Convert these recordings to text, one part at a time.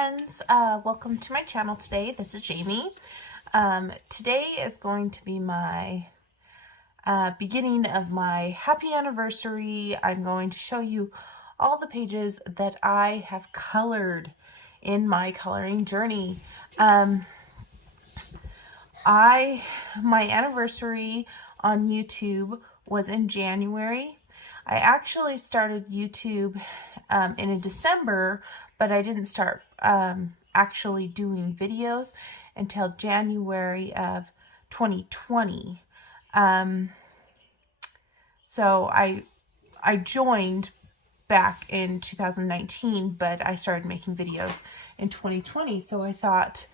friends, welcome to my channel today. This is Jamie. Today is going to be my beginning of my happy anniversary. I'm going to show you all the pages that I have colored in my coloring journey. My anniversary on YouTube was in January. I actually started YouTube in December, but I didn't start actually doing videos until January of 2020. So I joined back in 2019, but I started making videos in 2020. So I thought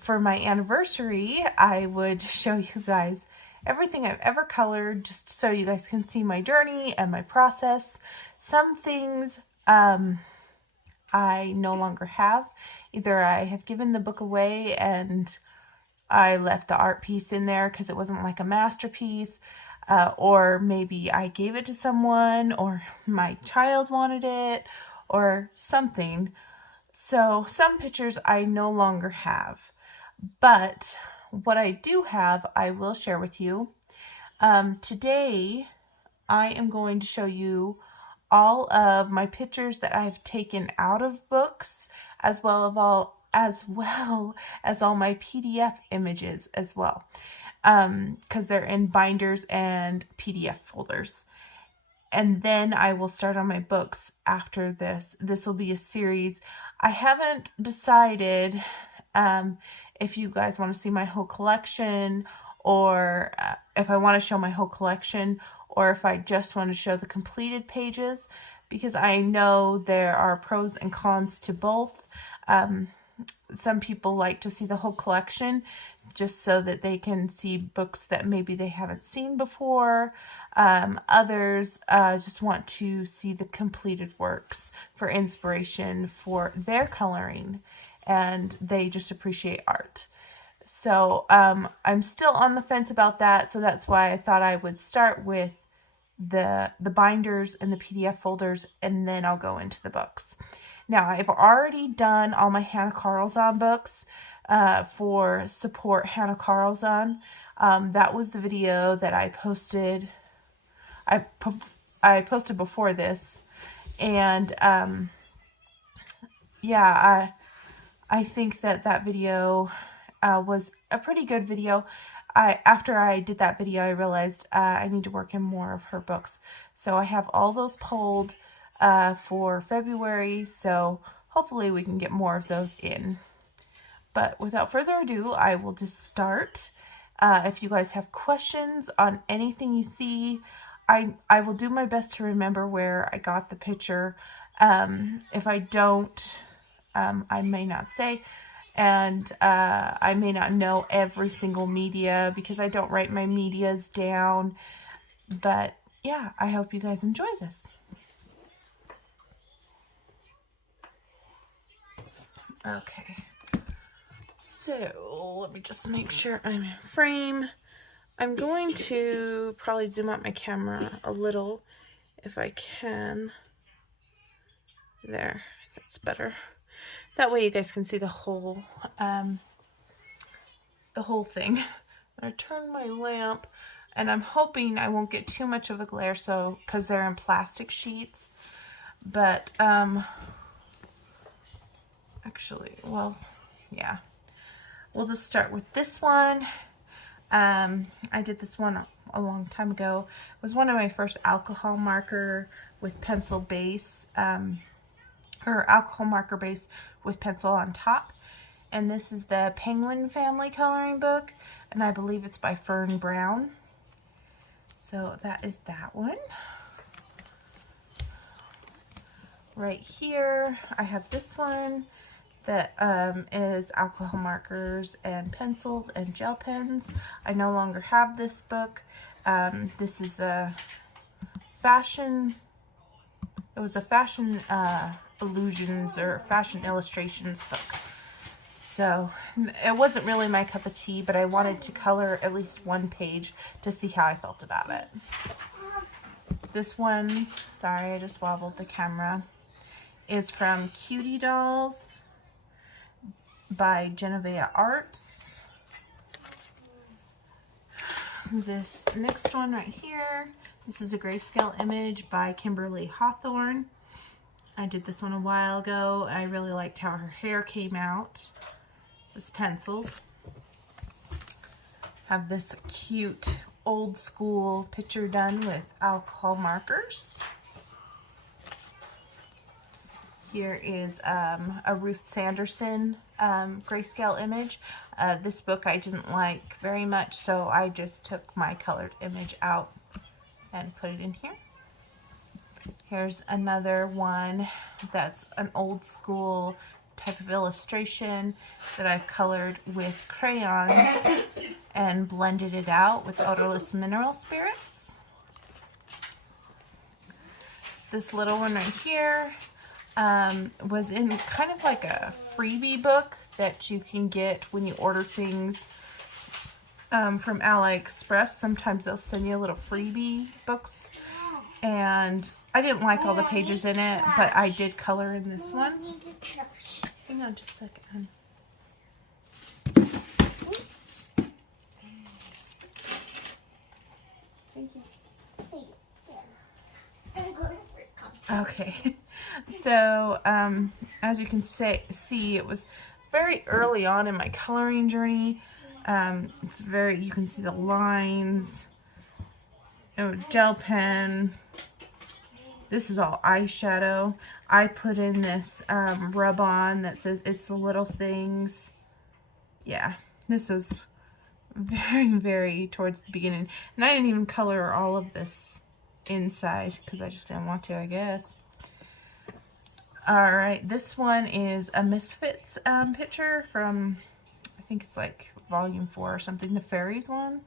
for my anniversary, I would show you guys everything I've ever colored, just so you guys can see my journey and my process. Some things I no longer have. Either I have given the book away and I left the art piece in there because it wasn't like a masterpiece, or maybe I gave it to someone, or my child wanted it, or something. So some pictures I no longer have, but what I do have, I will share with you. Today, I am going to show you all of my pictures that I've taken out of books, as well as all my PDF images as well, because they're in binders and PDF folders. And then I will start on my books after this. This will be a series. I haven't decided if you guys want to see my whole collection, or if I want to show my whole collection, or if I just want to show the completed pages, because I know there are pros and cons to both. Some people like to see the whole collection just so that they can see books that maybe they haven't seen before. Others just want to see the completed works for inspiration for their coloring, and they just appreciate art. So I'm still on the fence about that, so that's why I thought I would start with the binders and the PDF folders, and then I'll go into the books. Now, I've already done all my Hannah Carlzon books for support Hannah Carlzon. That was the video that I posted. I posted before this, and yeah, I think that video was a pretty good video. After I did that video, I realized I need to work in more of her books. So I have all those pulled for February, so hopefully we can get more of those in. But without further ado, I will just start. If you guys have questions on anything you see, I will do my best to remember where I got the picture. If I don't, I may not say, and I may not know every single media because I don't write my medias down. But yeah, I hope you guys enjoy this. Okay, so let me just make sure I'm in frame. I'm going to probably zoom out my camera a little if I can. There, that's better. That way you guys can see the whole thing. I'm going to turn my lamp, and I'm hoping I won't get too much of a glare, so because they're in plastic sheets. But actually, well, yeah, we'll just start with this one. I did this one a long time ago. It was one of my first alcohol marker with pencil base, or alcohol marker base with pencil on top. And this is the Penguin Family coloring book, and I believe it's by Fern Brown. So that is that one. Right here, I have this one that is alcohol markers and pencils and gel pens. I no longer have this book. This is a fashion, it was a fashion illusions or fashion illustrations book. So it wasn't really my cup of tea, but I wanted to color at least one page to see how I felt about it. This one, sorry, I just wobbled the camera, is from Cutie Dolls by Genoveya Arts. This next one right here, this is a grayscale image by Kimberly Hawthorne. I did this one a while ago. I really liked how her hair came out. This pencils. Have this cute old school picture done with alcohol markers. Here is a Ruth Sanderson grayscale image. This book I didn't like very much, so I just took my colored image out and put it in here. Here's another one that's an old school type of illustration that I've colored with crayons and blended it out with odorless mineral spirits. This little one right here was in kind of like a freebie book that you can get when you order things from AliExpress. Sometimes they'll send you little freebie books, and I didn't like all the pages in it, but I did color in this one. Hang on just a second, honey. Okay, so as you can see, it was very early on in my coloring journey. It's very, you can see the lines. Gel pen. This is all eyeshadow. I put in this rub on that says "It's the Little Things." Yeah, this was very, very towards the beginning, and I didn't even color all of this inside because I just didn't want to, I guess. All right, this one is a Misfits picture from, I think it's like volume 4 or something, the Fairies one.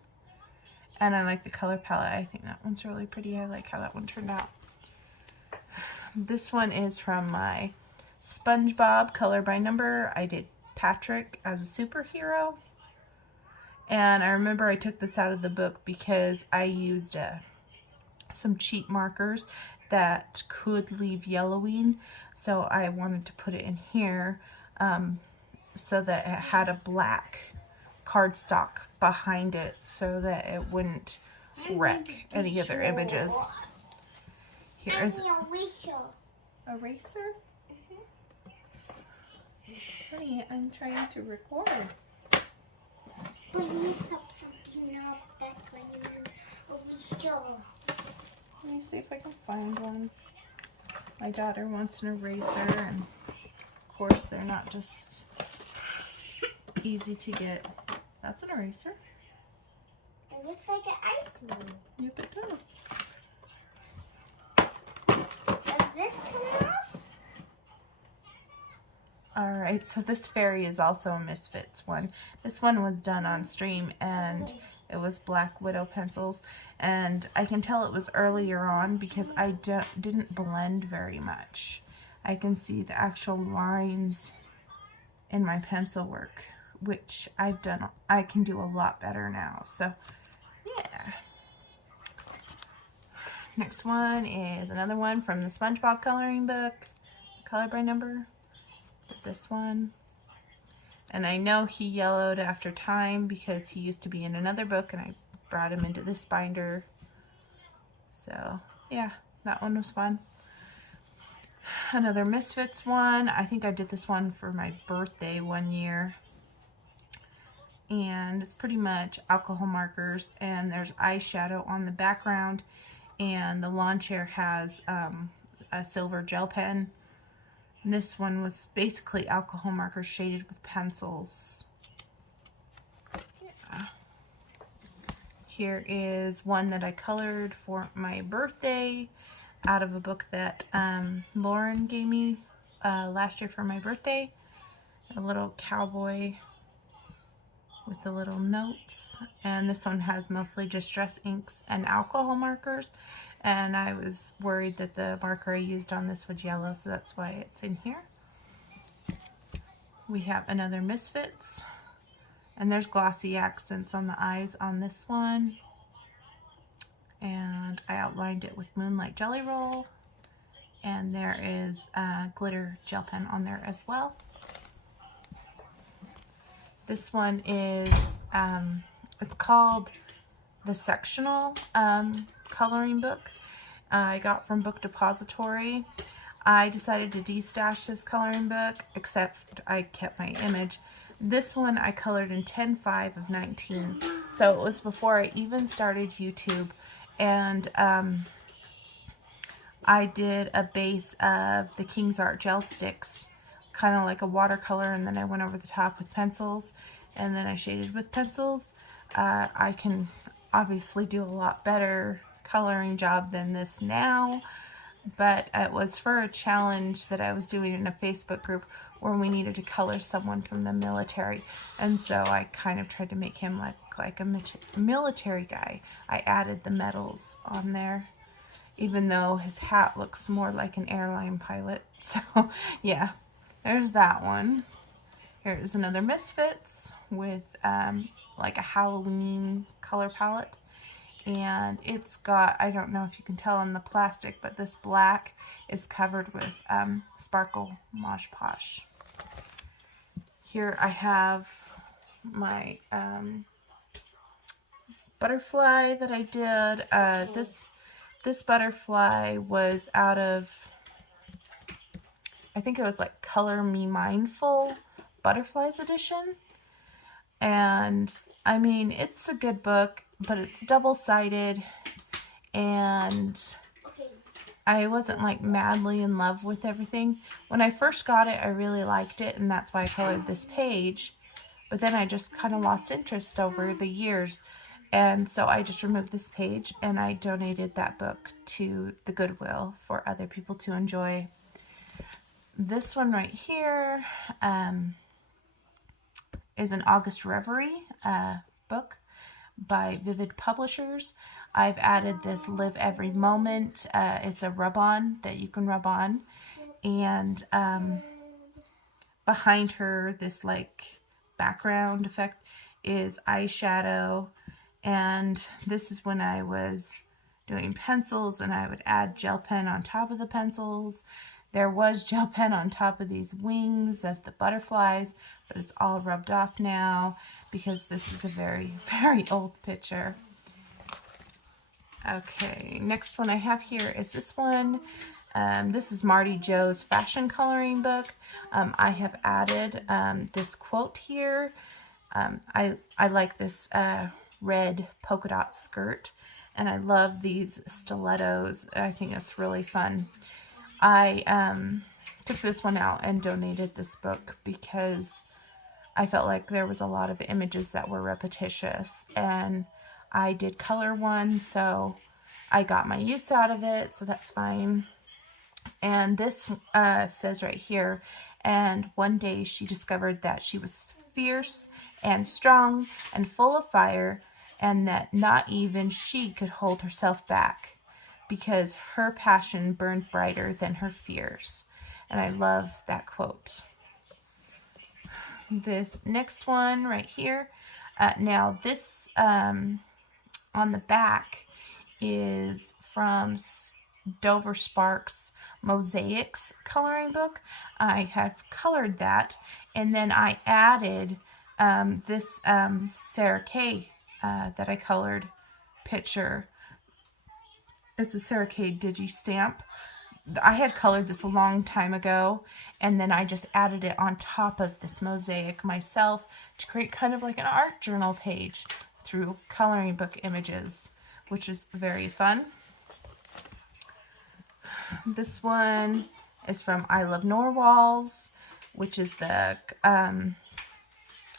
And I like the color palette. I think that one's really pretty. I like how that one turned out. This one is from my SpongeBob color by number. I did Patrick as a superhero. And I remember I took this out of the book because I used some cheap markers that could leave yellowing. So I wanted to put it in here so that it had a black cardstock behind it so that it wouldn't wreck any other images. Here's eraser? Honey, I'm trying to record. But you messed up something up. That's why you need eraser. Let me see if I can find one. My daughter wants an eraser, and of course they're not just easy to get. That's an eraser. It looks like an ice cream. Yep, it does. Does this come off? Alright, so this fairy is also a Misfits one. This one was done on stream, and it was Black Widow pencils, and I can tell it was earlier on because I didn't blend very much. I can see the actual lines in my pencil work, which I can do a lot better now. So yeah. Next one is another one from the SpongeBob coloring book, color by number. This one. And I know he yellowed after time because he used to be in another book and I brought him into this binder. So yeah, that one was fun. Another Misfits one. I think I did this one for my birthday one year. And it's pretty much alcohol markers, and there's eyeshadow on the background, and the lawn chair has a silver gel pen. And this one was basically alcohol markers shaded with pencils. Yeah. Here is one that I colored for my birthday out of a book that Lauren gave me last year for my birthday. A little cowboy with the little notes. And this one has mostly distress inks and alcohol markers. And I was worried that the marker I used on this would yellow, so that's why it's in here. We have another Misfits. And there's glossy accents on the eyes on this one. And I outlined it with Moonlight Jelly Roll. And there is a glitter gel pen on there as well. This one is, it's called the Sectional Coloring Book. I got from Book Depository. I decided to destash this coloring book, except I kept my image. This one I colored in 10/5 of 19. So it was before I even started YouTube. And I did a base of the King's Art gel sticks, kind of like a watercolor, and then I went over the top with pencils, and then I shaded with pencils. I can obviously do a lot better coloring job than this now, but it was for a challenge that I was doing in a Facebook group where we needed to color someone from the military, and so I kind of tried to make him like a military guy. I added the medals on there, even though his hat looks more like an airline pilot. So yeah, there's that one. Here's another Misfits with like a Halloween color palette. And it's got, I don't know if you can tell in the plastic, but this black is covered with sparkle Mosh Posh. Here I have my butterfly that I did. This butterfly was out of, I think it was like Color Me Mindful Butterflies edition. And I mean, it's a good book, but it's double-sided, and I wasn't like madly in love with everything. When I first got it, I really liked it, and that's why I colored this page. But then I just kind of lost interest over the years. And so I just removed this page, and I donated that book to the Goodwill for other people to enjoy. This one right here is an August Reverie book by Vivid Publishers. I've added this Live Every Moment. It's a rub-on that you can rub on. And behind her, this like background effect is eyeshadow. And this is when I was doing pencils, and I would add gel pen on top of the pencils. There was gel pen on top of these wings of the butterflies, but it's all rubbed off now because this is a very, very old picture. Okay, next one I have here is this one. This is Marty Joe's fashion coloring book. I have added this quote here. I like this red polka dot skirt, and I love these stilettos. I think it's really fun. I took this one out and donated this book because I felt like there was a lot of images that were repetitious, and I did color one, so I got my use out of it, so that's fine. And this says right here, and one day she discovered that she was fierce and strong and full of fire, and that not even she could hold herself back because her passion burned brighter than her fears. And I love that quote. This next one right here, now this on the back is from Dover Sparks Mosaics coloring book. I have colored that, and then I added this Sarah Kay that I colored picture. It's a Sarah Kay Digi Stamp. I had colored this a long time ago, and then I just added it on top of this mosaic myself to create kind of like an art journal page through coloring book images, which is very fun. This one is from I Love Norwal's, which is the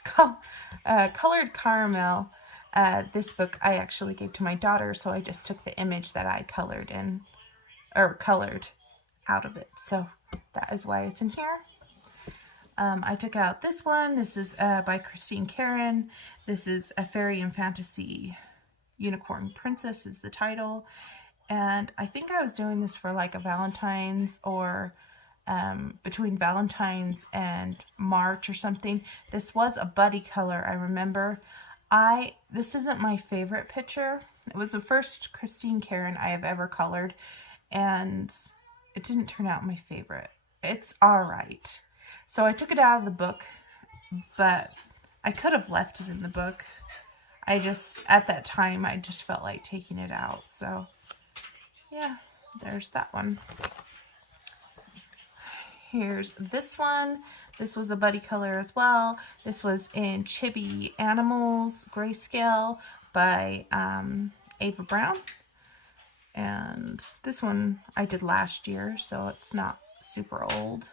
colored caramel. This book I actually gave to my daughter, so I just took the image that I colored in, or colored out of it. So that is why it's in here. I took out this one. This is by Christine Karen. This is A Fairy and Fantasy Unicorn Princess is the title. And I think I was doing this for like a Valentine's, or between Valentine's and March or something. This was a buddy color, I remember. This isn't my favorite picture. It was the first Christine Karen I have ever colored, and it didn't turn out my favorite. It's all right. So I took it out of the book, but I could have left it in the book. I just, at that time, I just felt like taking it out. So yeah, there's that one. Here's this one. This was a buddy color as well. This was in Chibi Animals Grayscale by Ava Brown. And this one I did last year, so it's not super old.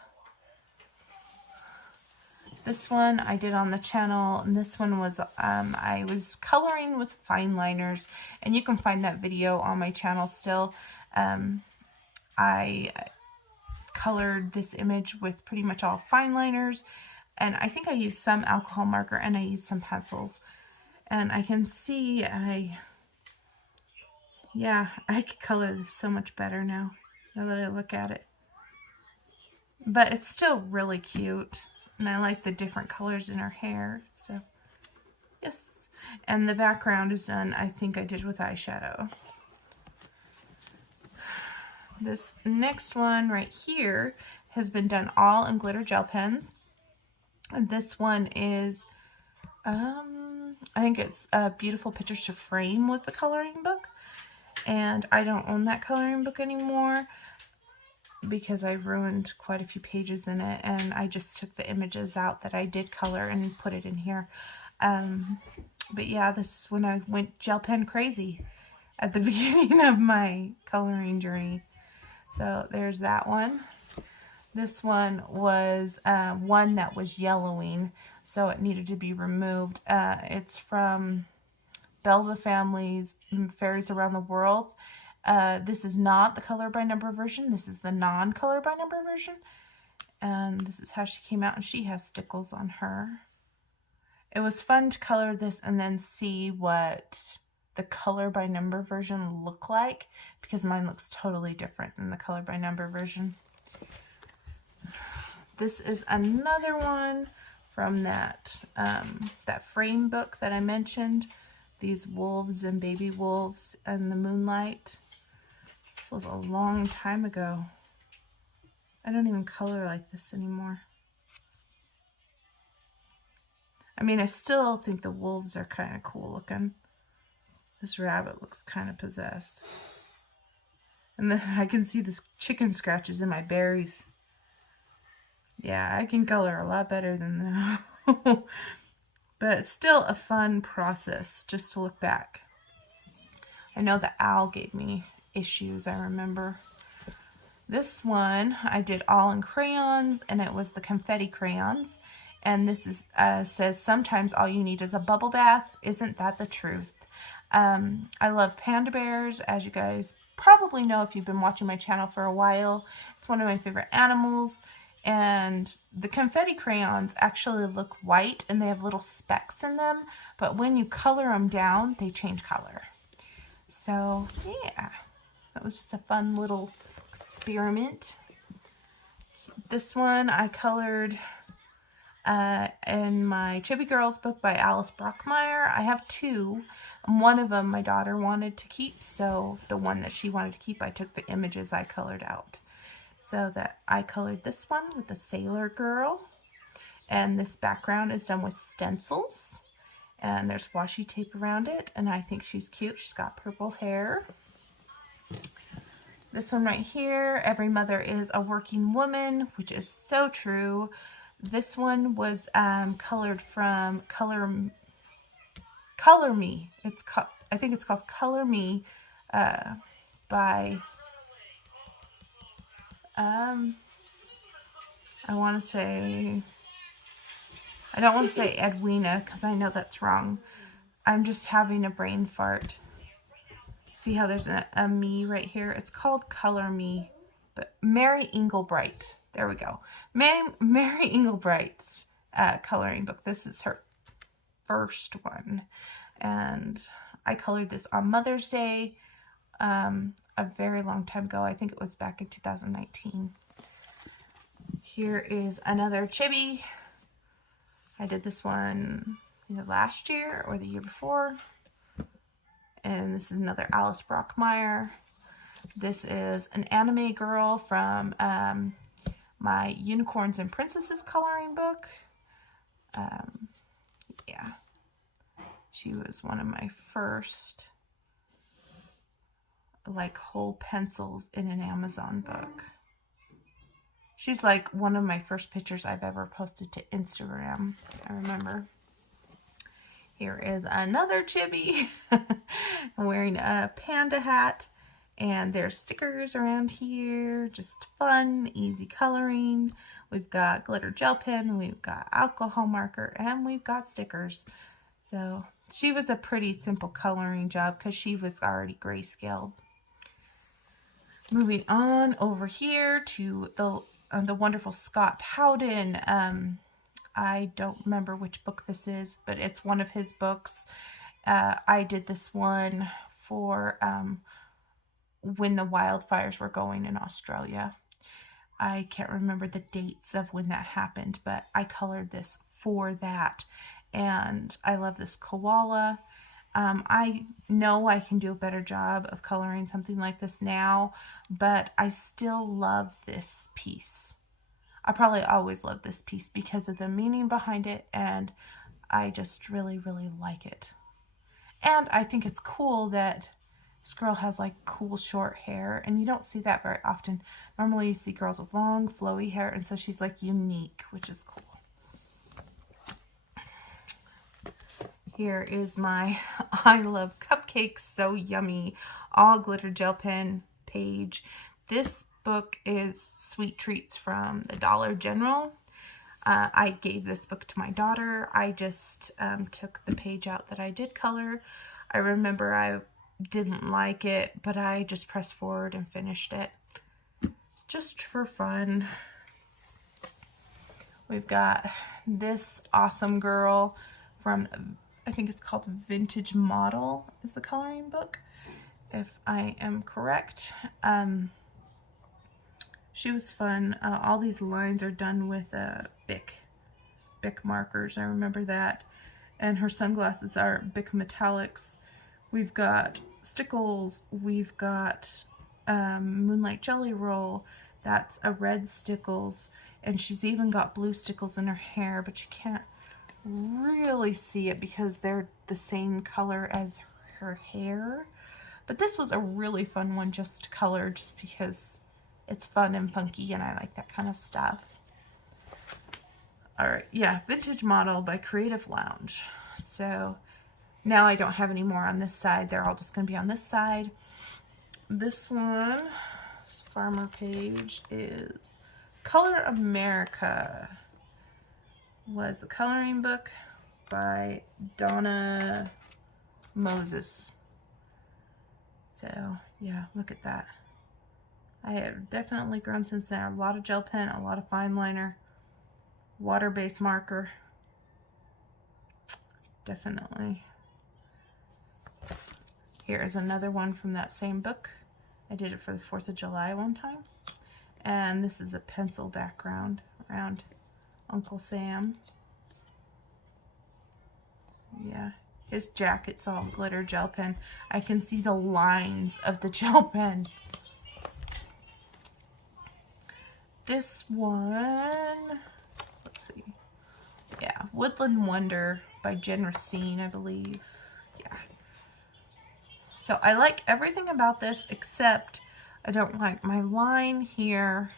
This one I did on the channel, and this one was, I was coloring with fine liners, and you can find that video on my channel still. I colored this image with pretty much all fine liners, and I think I used some alcohol marker, and I used some pencils. And I can see yeah, I could color this so much better now that I look at it. But it's still really cute. And I like the different colors in her hair. So, yes. And the background is done, I think I did with eyeshadow. This next one right here has been done all in glitter gel pens. And this one is, I think it's Beautiful Pictures to Frame was the coloring book. And I don't own that coloring book anymore because I ruined quite a few pages in it, and I just took the images out that I did color and put it in here. But yeah, this is when I went gel pen crazy at the beginning of my coloring journey. So there's that one. This one was one that was yellowing, so it needed to be removed. It's from Belva Family's Fairies Around the World. This is not the color by number version. This is the non-color by number version. And this is how she came out, and she has stickles on her. It was fun to color this and then see what the color by number version looked like, because mine looks totally different than the color by number version. This is another one from that that frame book that I mentioned. These wolves and baby wolves and the moonlight. This was a long time ago. I don't even color like this anymore. I mean, I still think the wolves are kind of cool looking. This rabbit looks kind of possessed. And then I can see this chicken scratches in my berries. Yeah, I can color a lot better than that. But it's still a fun process just to look back. I know the owl gave me issues, I remember. This one I did all in crayons, and it was the confetti crayons. And this is says, sometimes all you need is a bubble bath. Isn't that the truth? I love panda bears, as you guys probably know if you've been watching my channel for a while. It's one of my favorite animals. And the confetti crayons actually look white, and they have little specks in them, but when you color them down, they change color. So yeah, that was just a fun little experiment. This one I colored in my Chibi Girls book by Alice Brockmeyer. I have two. One of them my daughter wanted to keep, so the one that she wanted to keep, I took the images I colored out. So that I colored this one with the sailor girl, and this background is done with stencils, and there's washi tape around it, and I think she's cute. She's got purple hair. This one right here, every mother is a working woman, which is so true. This one was colored from Color Me. I think it's called Color Me by I want to say, I don't want to say Edwina because I know that's wrong. I'm just having a brain fart. See how there's a me right here? It's called Color Me, but Mary Englebright. There we go. Mary Englebright's coloring book. This is her first one. And I colored this on Mother's Day a very long time ago. I think it was back in 2019. Here is another chibi. I did this one either last year or the year before. And this is another Alice Brockmeyer. This is an anime girl from my Unicorns and Princesses coloring book. Yeah, she was one of my first like whole pencils in an Amazon book. She's like one of my first pictures I've ever posted to Instagram, I remember. Here is another chibi. I'm wearing a panda hat, and there's stickers around here. Just fun, easy coloring. We've got glitter gel pen, we've got alcohol marker, and we've got stickers. So she was a pretty simple coloring job because she was already grayscaled. Moving on over here to the wonderful Scott Howden. I don't remember which book this is, but it's one of his books. I did this one for when the wildfires were going in Australia. I can't remember the dates of when that happened, but I colored this for that. And I love this koala. I know I can do a better job of coloring something like this now, but I still love this piece. I probably always love this piece because of the meaning behind it, and I just really, really like it. And I think it's cool that this girl has like cool short hair, and you don't see that very often. Normally you see girls with long, flowy hair, and so she's like unique, which is cool. Here is my I Love Cupcakes, So Yummy, all glitter gel pen page. This book is Sweet Treats from the Dollar General. I gave this book to my daughter. I just took the page out that I did color. I remember I didn't like it, but I just pressed forward and finished it. It's just for fun. We've got this awesome girl from, I think it's called Vintage Model is the coloring book, if I am correct. She was fun. All these lines are done with Bic markers. I remember that. And her sunglasses are Bic Metallics. We've got stickles. We've got Moonlight Jelly Roll. That's a red stickles. And she's even got blue stickles in her hair, but you can't really see it because they're the same color as her hair. But this was a really fun one just to color, just because it's fun and funky and I like that kind of stuff. Alright, yeah, Vintage Model by Creative Lounge. So now I don't have any more on this side. They're all just going to be on this side. This one, this farmer page, is Color America. Was the coloring book by Donna Moses. So yeah, look at that. I have definitely grown since then. A lot of gel pen, a lot of fine liner, water-based marker. Definitely. Here's another one from that same book. I did it for the 4th of July one time. And this is a pencil background around Uncle Sam. So yeah, his jacket's all glitter gel pen. I can see the lines of the gel pen. This one, let's see. Yeah, Woodland Wonder by Jen Racine, I believe. Yeah. So I like everything about this except I don't like my line here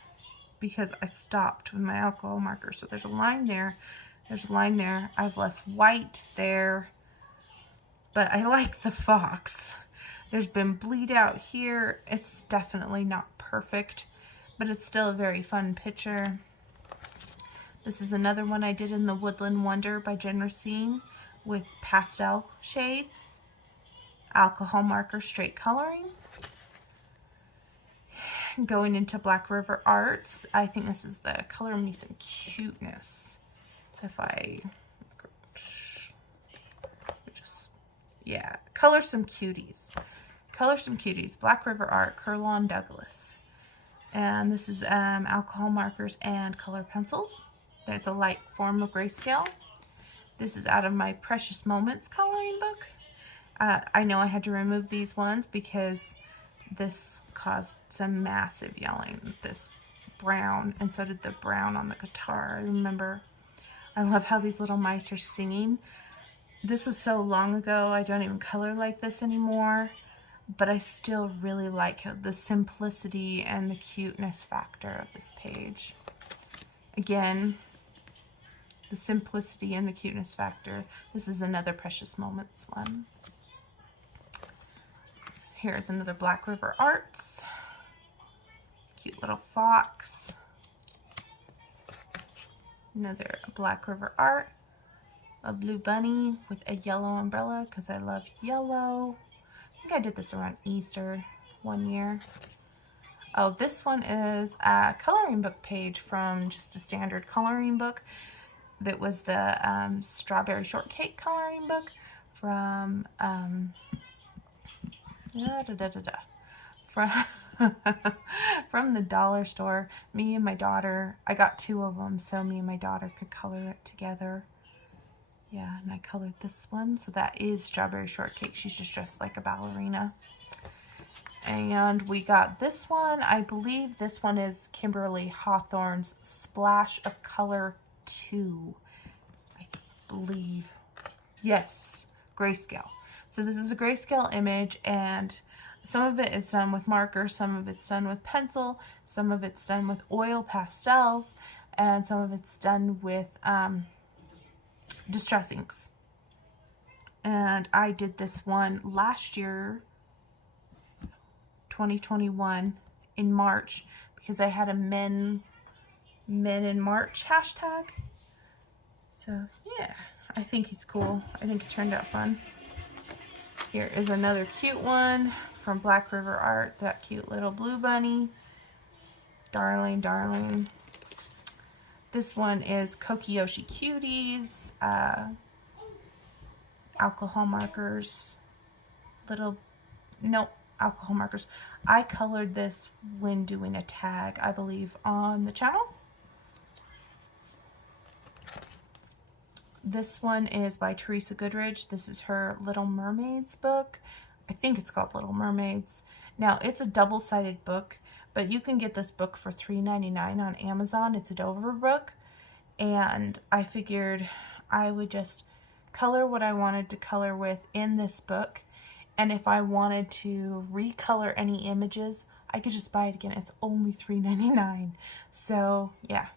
because I stopped with my alcohol marker. So there's a line there. There's a line there. I've left white there. But I like the fox. There's been bleed out here. It's definitely not perfect, but it's still a very fun picture. This is another one I did in the Woodland Wonder by Jen Racine with pastel shades, alcohol marker straight coloring. Going into Black River Arts, I think this is the Color Me Some Cuteness. If I just, yeah, Color Some Cuties. Color Some Cuties, Black River Art, Curlon Douglas. And this is alcohol markers and color pencils. It's a light form of grayscale. This is out of my Precious Moments coloring book. I know I had to remove these ones because this caused some massive yelling, this brown, and so did the brown on the guitar. I remember. I love how these little mice are singing. This was so long ago, I don't even color like this anymore, but I still really like the simplicity and the cuteness factor of this page. Again, the simplicity and the cuteness factor. This is another Precious Moments one. Here's another Black River Arts. Cute little fox. Another Black River art. A blue bunny with a yellow umbrella because I love yellow. I think I did this around Easter one year. Oh, this one is a coloring book page from just a standard coloring book. That was the Strawberry Shortcake coloring book from from the dollar store. Me and my daughter, I got 2 of them so me and my daughter could color it together. Yeah, and I colored this one. So that is Strawberry Shortcake. She's just dressed like a ballerina. And we got this one. I believe this one is Kimberly Hawthorne's Splash of Color 2. I believe. Yes, grayscale. So this is a grayscale image, and some of it is done with marker, some of it's done with pencil, some of it's done with oil pastels, and some of it's done with distress inks. And I did this one last year, 2021, in March, because I had a men in March hashtag. So yeah, I think he's cool. I think it turned out fun. Here is another cute one from Black River Art. That cute little blue bunny. Darling, darling. This one is Kokiyoshi Cuties. Alcohol markers. Alcohol markers. I colored this when doing a tag, I believe, on the channel. This one is by Teresa Goodridge. This is her Little Mermaids book. I think it's called Little Mermaids. Now, it's a double-sided book, but you can get this book for $3.99 on Amazon. It's a Dover book, and I figured I would just color what I wanted to color with in this book, and if I wanted to recolor any images, I could just buy it again. It's only $3.99. So, yeah.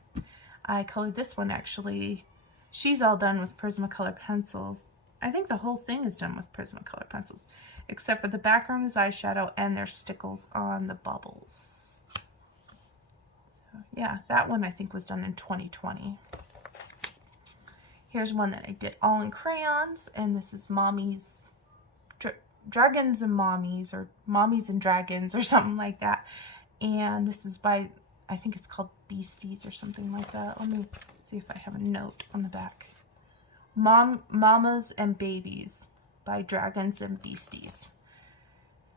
I colored this one, actually. She's all done with Prismacolor pencils. I think the whole thing is done with Prismacolor pencils, except for the background is eyeshadow and there's stickles on the bubbles. So yeah, that one I think was done in 2020. Here's one that I did all in crayons, and this is Mommy's Dragons and Mommies, or Mommies and Dragons, or something like that. And this is by, I think it's called Beasties or something like that. Let me see if I have a note on the back. Mamas and Babies by Dragons and Beasties.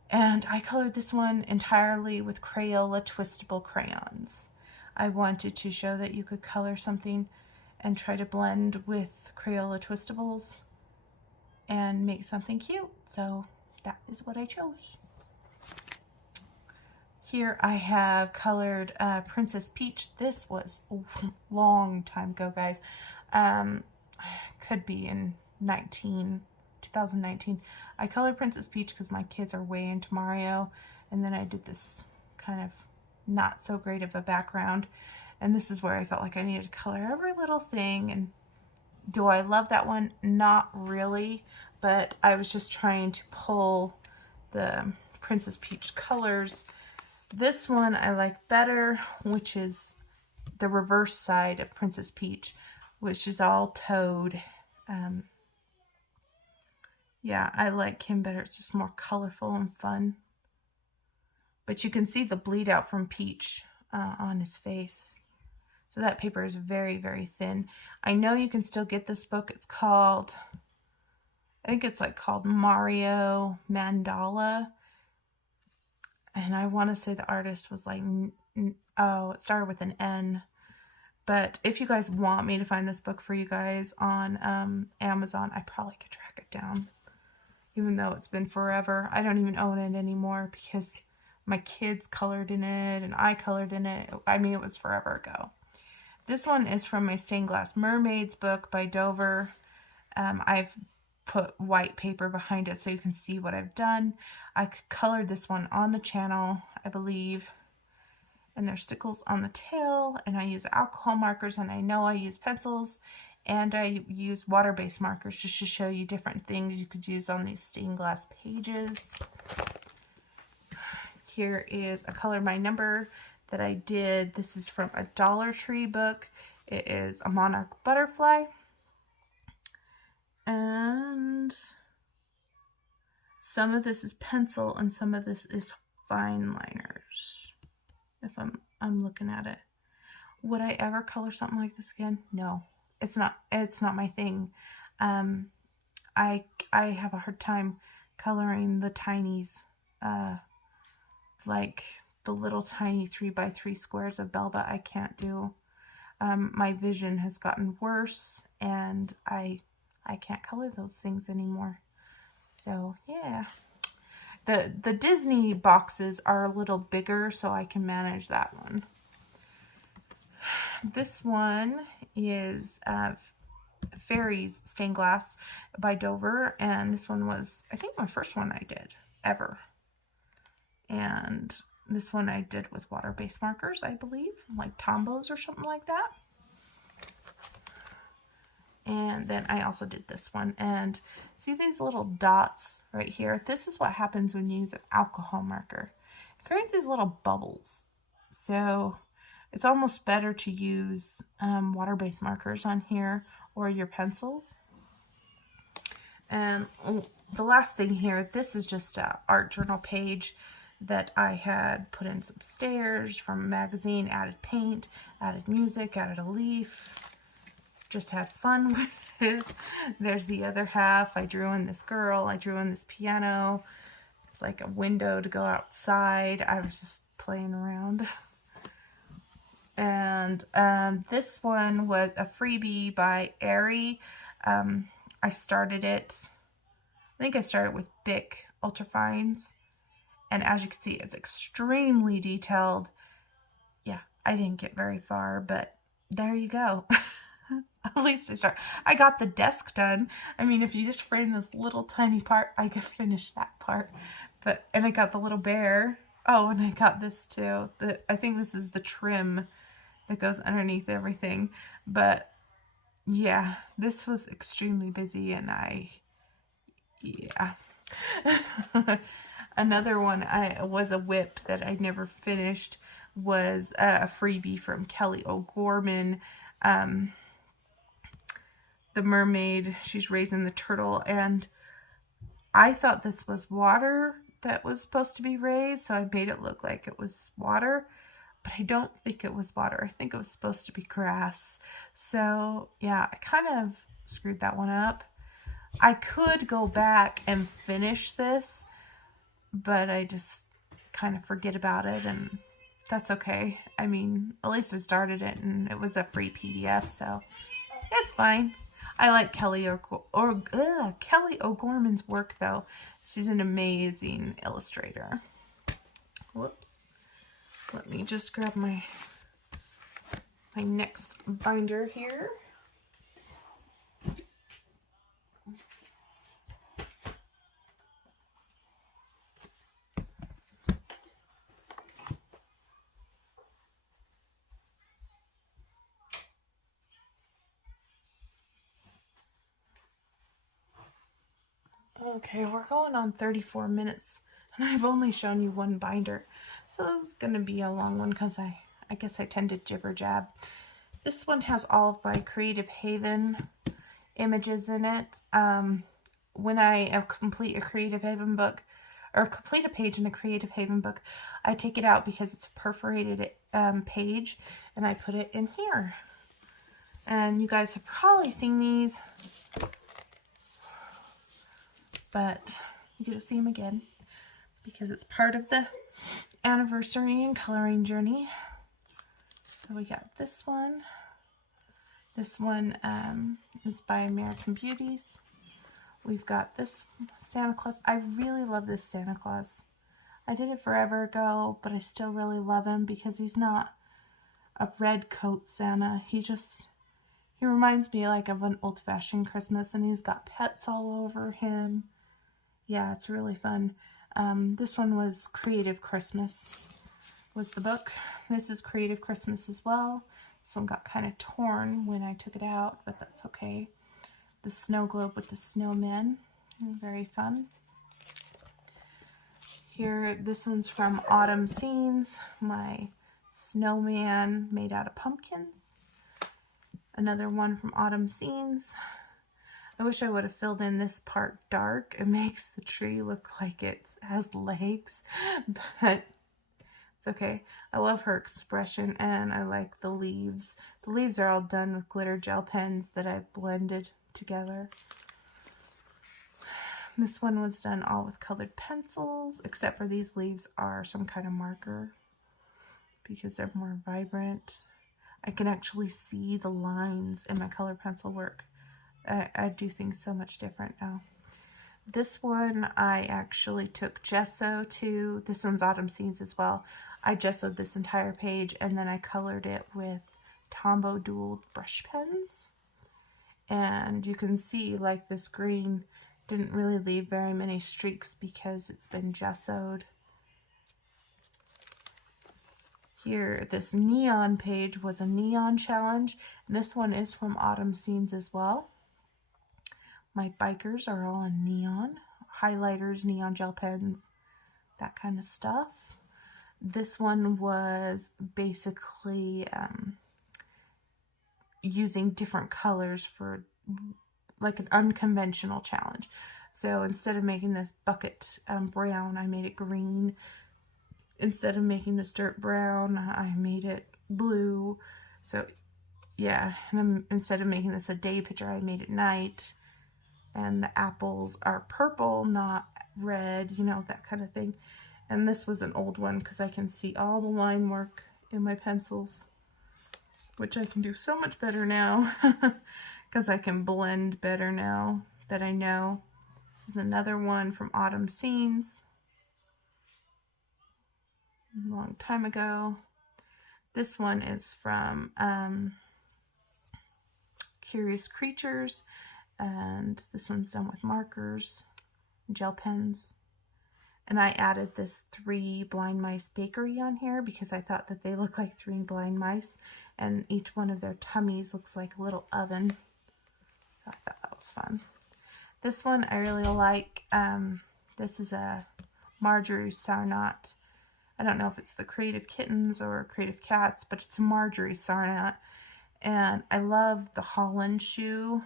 And I colored this one entirely with Crayola twistable crayons. I wanted to show that you could color something and try to blend with Crayola twistables and make something cute. So that is what I chose. Here I have colored Princess Peach. This was a long time ago, guys. Could be in 2019. I colored Princess Peach because my kids are way into Mario. And then I did this kind of not so great of a background. And this is where I felt like I needed to color every little thing. And do I love that one? Not really. But I was just trying to pull the Princess Peach colors. This one I like better, which is the reverse side of Princess Peach, which is all toad. Yeah, I like him better. It's just more colorful and fun. But you can see the bleed out from Peach on his face. So that paper is very, very thin. I know you can still get this book. It's called, I think it's like called Mario Mandala. And I want to say the artist was like, oh, it started with an N. But if you guys want me to find this book for you guys on Amazon, I probably could track it down. Even though it's been forever. I don't even own it anymore because my kids colored in it and I colored in it. I mean, it was forever ago. This one is from my Stained Glass Mermaids book by Dover. I've put white paper behind it so you can see what I've done. I colored this one on the channel, I believe. And there's stickles on the tail, and I use alcohol markers, and I know I use pencils, and I use water-based markers just to show you different things you could use on these stained glass pages. Here is a Color My Number that I did. This is from a Dollar Tree book. It is a Monarch Butterfly. And some of this is pencil and some of this is fine liners. If I'm looking at it. Would I ever color something like this again? No. It's not my thing. I have a hard time coloring the tinies, like the little tiny 3x3 squares of Belva. I can't do. My vision has gotten worse, and I can't color those things anymore. So yeah, the Disney boxes are a little bigger, so I can manage that one. This one is Fairies Stained Glass by Dover, and this one was, I think, my first one I did ever. And this one I did with water-based markers, I believe, like Tombows or something like that. And then I also did this one, and see these little dots right here? This is what happens when you use an alcohol marker. It creates these little bubbles. So it's almost better to use water-based markers on here or your pencils. And the last thing here, this is just an art journal page that I had put in some stairs from a magazine, added paint, added music, added a leaf. Just had fun with it. There's the other half. I drew in this girl. I drew in this piano. It's like a window to go outside. I was just playing around. And this one was a freebie by Airy. I started it, I think I started with Bic Ultrafines. And as you can see, it's extremely detailed. Yeah, I didn't get very far, but there you go. At least I got the desk done. I mean, if you just frame this little tiny part, I could finish that part. And I got the little bear. Oh, and I got this too. I think this is the trim that goes underneath everything. But yeah, this was extremely busy, and yeah. Another one was a whip that I never finished, was a freebie from Kelly O'Gorman. The mermaid, she's raising the turtle, and I thought this was water that was supposed to be raised, so I made it look like it was water, but I don't think it was water. I think it was supposed to be grass. So yeah, I kind of screwed that one up. I could go back and finish this, but I just kind of forget about it, and that's okay. I mean, at least I started it, and it was a free PDF, so it's fine. I like Kelly O'Gorman's work, though. She's an amazing illustrator. Whoops. Let me just grab my next binder here. Okay, we're going on 34 minutes, and I've only shown you one binder. So this is going to be a long one because I guess I tend to jibber jab. This one has all of my Creative Haven images in it. When I complete a Creative Haven book, or complete a page in a Creative Haven book, I take it out because it's a perforated page, and I put it in here. And you guys have probably seen these, but you get to see them again because it's part of the anniversary and coloring journey. So we got this one. This one is by American Beauties. We've got this Santa Claus. I really love this Santa Claus. I did it forever ago, but I still really love him because he's not a red coat Santa. He reminds me like of an old-fashioned Christmas, and he's got pets all over him. Yeah, it's really fun. This one was Creative Christmas, was the book. This is Creative Christmas as well. This one got kind of torn when I took it out, but that's okay. The snow globe with the snowmen, very fun. Here, this one's from Autumn Scenes, my snowman made out of pumpkins. Another one from Autumn Scenes. I wish I would have filled in this part dark. It makes the tree look like it has legs, but it's okay. I love her expression, and I like the leaves. The leaves are all done with glitter gel pens that I've blended together. This one was done all with colored pencils, except for these leaves are some kind of marker because they're more vibrant. I can actually see the lines in my color pencil work. I do things so much different now. This one I actually took gesso to. This one's Autumn Scenes as well. I gessoed this entire page and then I colored it with Tombow dual brush pens. And you can see like this green didn't really leave very many streaks because it's been gessoed. Here, this neon page was a neon challenge. And this one is from Autumn Scenes as well. My bikers are all in neon, highlighters, neon gel pens, that kind of stuff. This one was basically using different colors for like an unconventional challenge. So instead of making this bucket brown, I made it green. Instead of making this dirt brown, I made it blue. So yeah, and instead of making this a day picture, I made it night. And the apples are purple, not red, you know, that kind of thing. And this was an old one because I can see all the line work in my pencils, which I can do so much better now because I can blend better now that I know. This is another one from Autumn Scenes, a long time ago. This one is from Curious Creatures. And this one's done with markers, gel pens. And I added this 3 blind mice bakery on here because I thought that they look like 3 blind mice. And each one of their tummies looks like a little oven. So I thought that was fun. This one I really like. This is a Marjorie Sarnat. I don't know if it's the Creative Kittens or Creative Cats, but it's a Marjorie Sarnat. And I love the Holland shoe.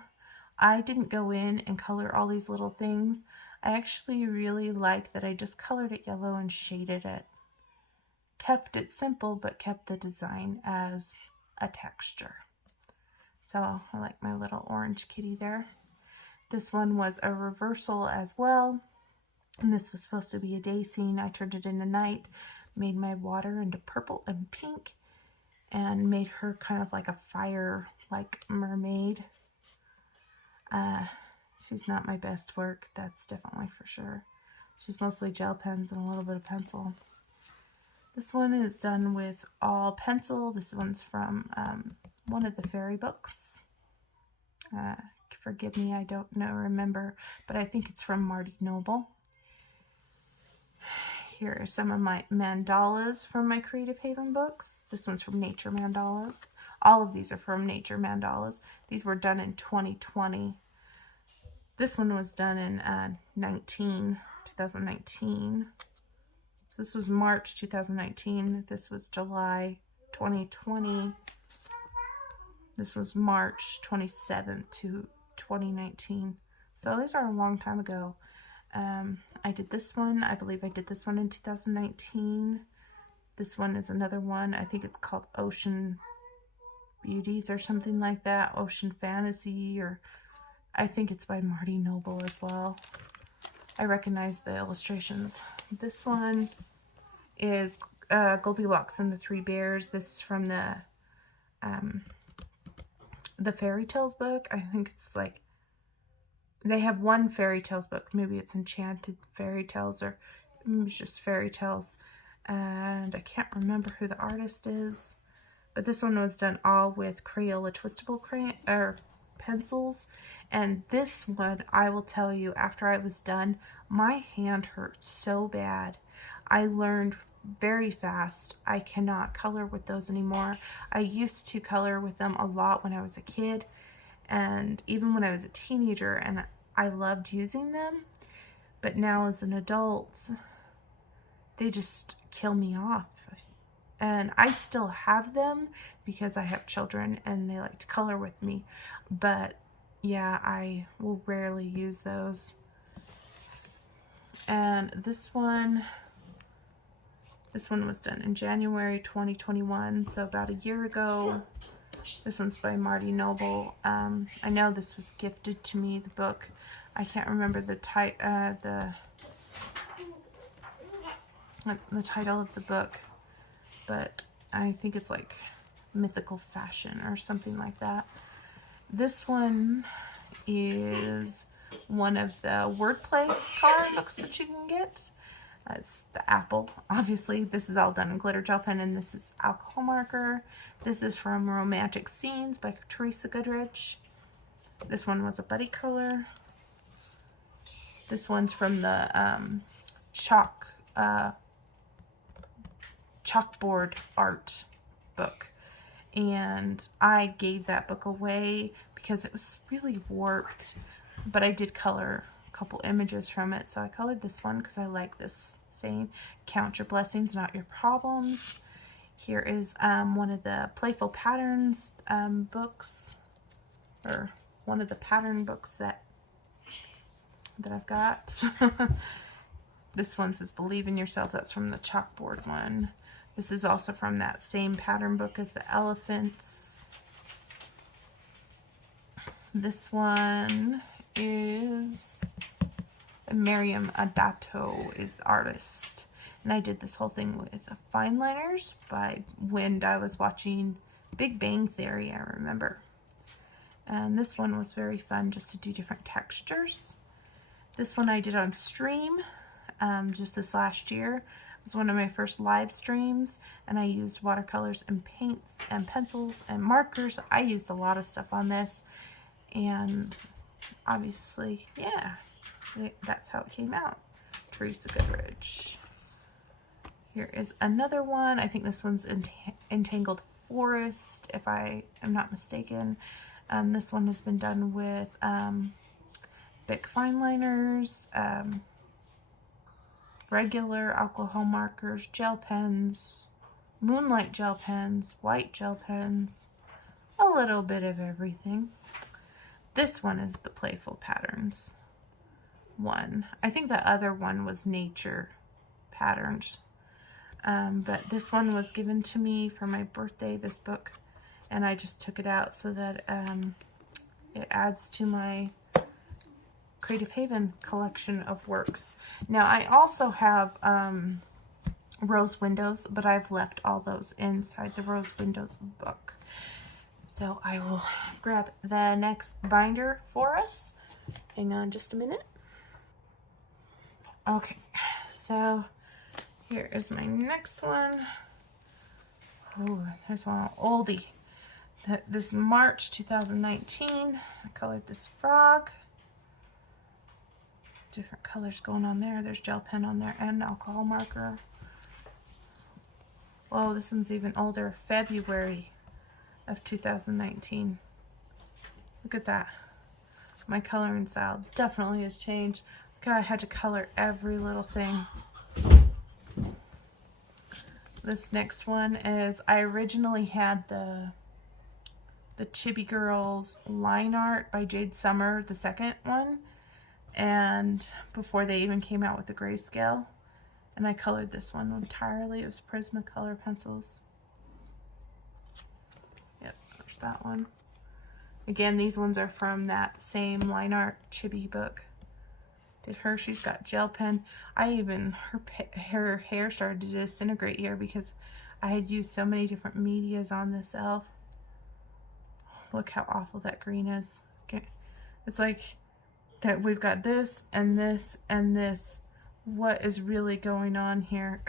I didn't go in and color all these little things. I actually really like that I just colored it yellow and shaded it. Kept it simple, but kept the design as a texture. So I like my little orange kitty there. This one was a reversal as well. And this was supposed to be a day scene. I turned it into night, made my water into purple and pink, and made her kind of like a fire, like mermaid. She's not my best work, that's definitely for sure. She's mostly gel pens and a little bit of pencil. This one is done with all pencil. This one's from one of the fairy books. Forgive me, I don't remember, but I think it's from Marty Noble. Here are some of my mandalas from my Creative Haven books. This one's from Nature Mandalas. All of these are from Nature Mandalas. These were done in 2020. This one was done in 2019. So this was March 2019. This was July 2020. This was March 27th to 2019. So these are a long time ago. I did this one. I believe I did this one in 2019. This one is another one. I think it's called Ocean Beauties or something like that. Ocean Fantasy, or I think it's by Marty Noble as well. I recognize the illustrations. This one is Goldilocks and the Three Bears. This is from the Fairy Tales book. I think it's like, they have one Fairy Tales book. Maybe it's Enchanted Fairy Tales, or It was just fairy tales. And I can't remember who the artist is. But this one was done all with Crayola twistable pencils. And this one, I will tell you, after I was done, my hand hurt so bad. I learned very fast. I cannot color with those anymore. I used to color with them a lot when I was a kid, and even when I was a teenager, and I loved using them. But now as an adult, they just kill me off. And I still have them because I have children and they like to color with me. But yeah, I will rarely use those. And this one was done in January 2021, so about a year ago. This one's by Marty Noble. I know this was gifted to me, the book. I can't remember the title of the book, but I think it's like Mythical Fashion or something like that. This one is one of the wordplay coloring books that you can get. It's the apple. Obviously, this is all done in glitter gel pen, and this is alcohol marker. This is from Romantic Scenes by Teresa Goodrich. This one was a buddy color. This one's from the chalkboard art book, and I gave that book away because it was really warped, but I did color a couple images from it, so I colored this one because I like this saying, count your blessings, not your problems. Here is one of the Playful Patterns books, or one of the pattern books that I've got. This one says Believe in Yourself. That's from the chalkboard one. This is also from that same pattern book as the elephants. This one is Miriam Adato is the artist. And I did this whole thing with fine liners by when I was watching Big Bang Theory, I remember. And this one was very fun just to do different textures. This one I did on stream just this last year. It was one of my first live streams, and I used watercolors and paints and pencils and markers. I used a lot of stuff on this, and obviously, yeah, that's how it came out. Teresa Goodrich. Here is another one. I think this one's Entangled Forest, if I am not mistaken. This one has been done with Bic fine liners, regular alcohol markers, gel pens, moonlight gel pens, white gel pens, a little bit of everything. This one is the Playful Patterns one. I think the other one was Nature Patterns. But this one was given to me for my birthday, this book, and I just took it out so that it adds to my Creative Haven collection of works. Now I also have Rose Windows, but I've left all those inside the Rose Windows book. So I will grab the next binder for us. Hang on just a minute. Okay, so here is my next one. Oh, there's one oldie. This March 2019, I colored this frog. Different colors going on there. There's gel pen on there and alcohol marker. Oh, this one's even older. February of 2019. Look at that. My coloring style definitely has changed. God, I had to color every little thing. This next one is, I originally had the Chibi Girls line art by Jade Summer, the second one, and before they even came out with the grayscale, and I colored this one entirely. It was Prismacolor pencils. Yep, there's that one. Again, these ones are from that same line art Chibi book. Did her, she's got gel pen. Her hair started to disintegrate here because I had used so many different medias on this elf. Look how awful that green is. Okay. It's like that we've got this and this and this what is really going on here.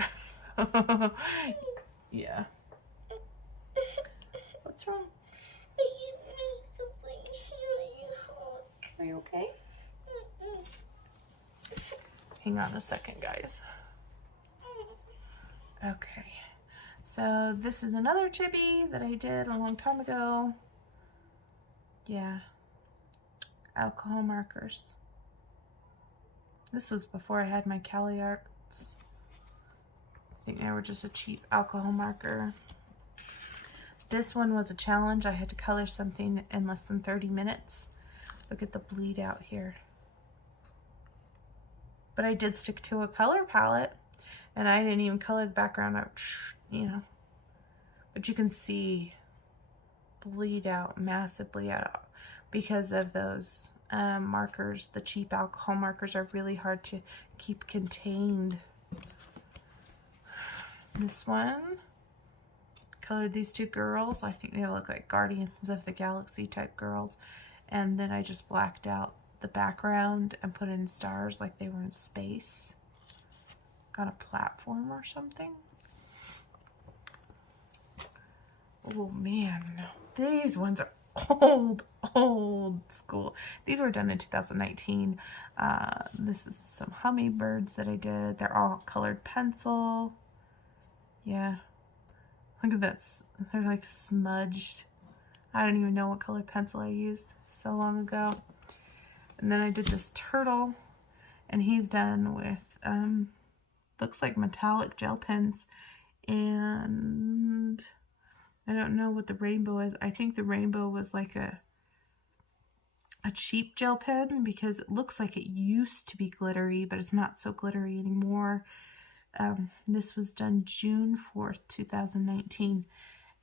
Yeah. What's wrong? Are you okay? Hang on a second, guys. Okay. So this is another chibi that I did a long time ago. Yeah. Alcohol markers. This was before I had my Cali Arts. I think they were just a cheap alcohol marker. This one was a challenge. I had to color something in less than 30 minutes. Look at the bleed out here. But I did stick to a color palette, and I didn't even color the background out, you know. But you can see bleed out, massive bleed out, because of those markers. The cheap alcohol markers are really hard to keep contained. This one, colored these two girls. I think they look like Guardians of the Galaxy type girls. And then I just blacked out the background and put in stars like they were in space. Got a platform or something. Oh man, these ones are old school. These were done in 2019. This is some hummingbirds that I did. They're all colored pencil. Yeah, look at this. They're like smudged. I don't even know what color pencil I used so long ago. And then I did this turtle, and he's done with looks like metallic gel pens, and I don't know what the rainbow is. I think the rainbow was like a cheap gel pen, because it looks like it used to be glittery, but it's not so glittery anymore. This was done June 4th, 2019.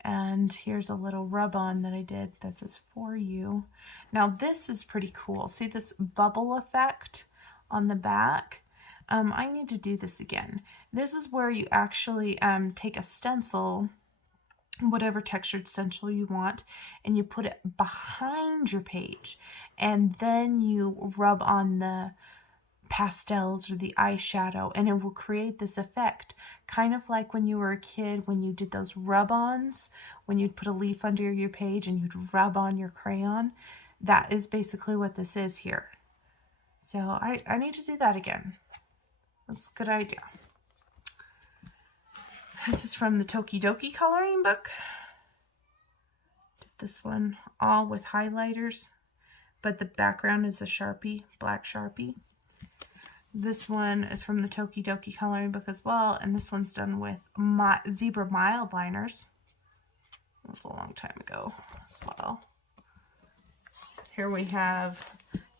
And here's a little rub-on that I did that says "for you." Now this is pretty cool. See this bubble effect on the back? I need to do this again. This is where you actually take a stencil, whatever textured stencil you want, and you put it behind your page, and then you rub on the pastels or the eyeshadow, and it will create this effect, kind of like when you were a kid, when you did those rub-ons, when you'd put a leaf under your page and you'd rub on your crayon. That is basically what this is here. So I need to do that again. That's a good idea. This is from the Tokidoki coloring book. Did this one all with highlighters, but the background is a Sharpie, black Sharpie. This one is from the Tokidoki coloring book as well, and this one's done with zebra mild liners. It was a long time ago as well. Here we have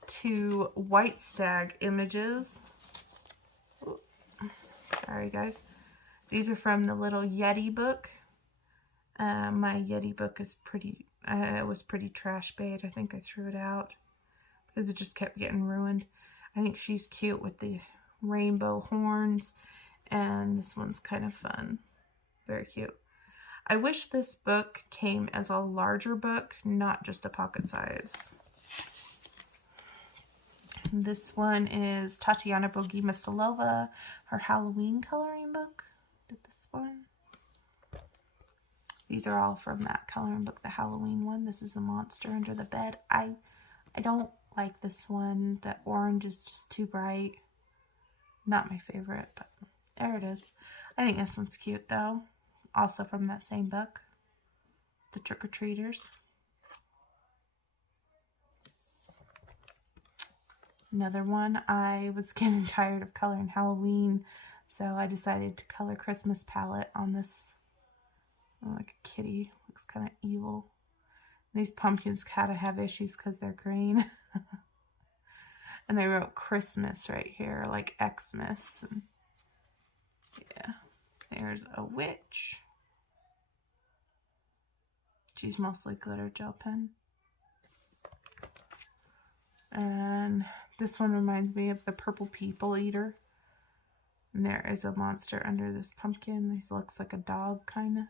two white stag images. Ooh, sorry guys. These are from the little Yeti book. My Yeti book is pretty, it was pretty trash bait. I think I threw it out because it just kept getting ruined. I think she's cute with the rainbow horns, and this one's kind of fun. Very cute. I wish this book came as a larger book, not just a pocket size. This one is Tatiana Bogima-Stolova, her Halloween coloring book. Did this one. These are all from that coloring book, the Halloween one. This is the monster under the bed. I don't like this one. The orange is just too bright. Not my favorite, but there it is. I think this one's cute though. Also from that same book, The Trick-or-Treaters. Another one. I was getting tired of coloring Halloween, so I decided to color Christmas palette on this. Like a kitty. Looks kind of evil. These pumpkins kind of have issues because they're green. And they wrote Christmas right here, like Xmas. And yeah, there's a witch. She's mostly glitter gel pen. And this one reminds me of the Purple People Eater. And there is a monster under this pumpkin. This looks like a dog, kind of.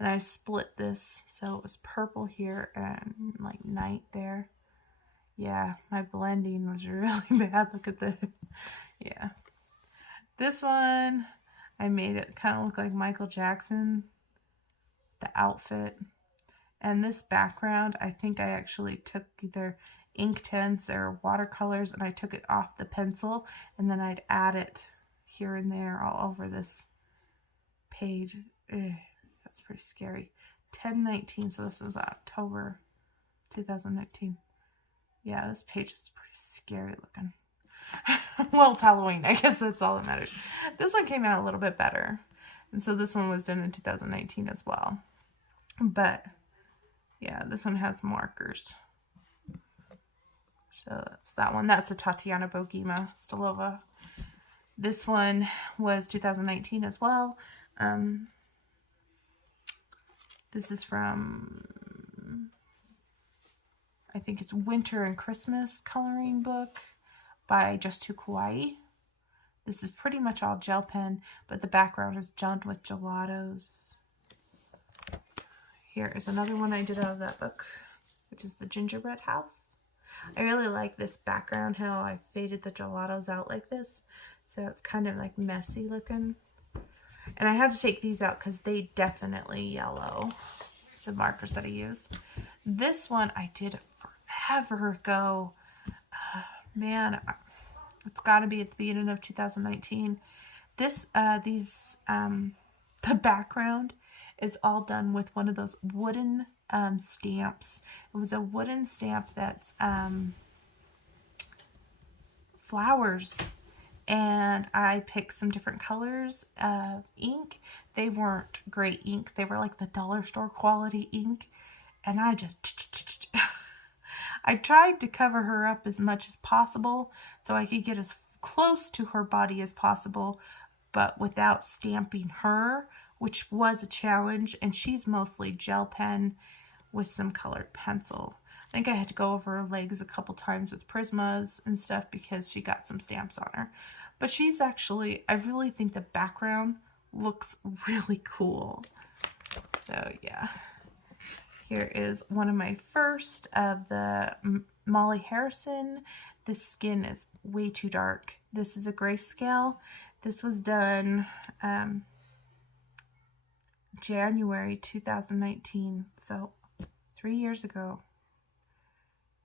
And I split this, so it was purple here and like night there. Yeah, my blending was really bad. Look at this. Yeah. This one, I made it kind of look like Michael Jackson, the outfit. And this background, I think I actually took either Inktense or watercolors, and I took it off the pencil, and then I'd add it here and there all over this page. That's pretty scary. 10/19, so this was October 2019. Yeah, this page is pretty scary looking. Well, it's Halloween. I guess that's all that matters. This one came out a little bit better. And so this one was done in 2019 as well. But yeah, this one has markers. So that's that one. That's a Tatiana Bogima Stolova. This one was 2019 as well. This is from, I think it's Winter and Christmas coloring book by Just Too Kawaii. This is pretty much all gel pen, but the background is done with gelatos. Here is another one I did out of that book, which is the Gingerbread House. I really like this background, how I faded the gelatos out like this. So it's kind of like messy looking. And I have to take these out because they definitely yellow, the markers that I used. This one I did forever ago. Man, it's got to be at the beginning of 2019. The background is all done with one of those wooden stamps. It was a wooden stamp that's flowers, and I picked some different colors of ink. They weren't great ink. They were like the dollar store quality ink, and I just I tried to cover her up as much as possible so I could get as close to her body as possible, but without stamping her, which was a challenge. And she's mostly gel pen with some colored pencil. I think I had to go over her legs a couple times with Prismas and stuff because she got some stamps on her. But she's actually, I really think the background looks really cool. So yeah. Here is one of my first of the Molly Harrison. This skin is way too dark. This is a grayscale. This was done January 2019, so 3 years ago.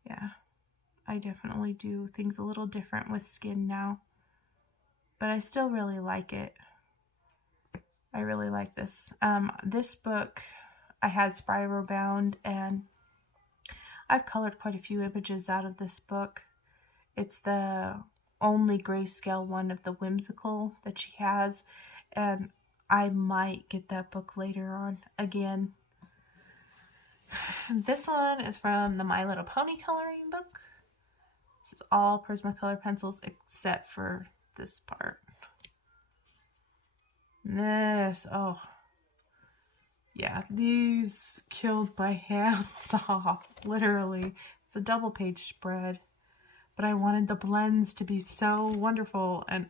Yeah, I definitely do things a little different with skin now, but I still really like it. I really like this. This book I had spiral bound, and I've colored quite a few images out of this book. It's the only grayscale one of the whimsical that she has, and I might get that book later on again. This one is from the My Little Pony coloring book. This is all Prismacolor pencils except for this part. This, oh yeah, these killed my hands off, literally. It's a double page spread, but I wanted the blends to be so wonderful, and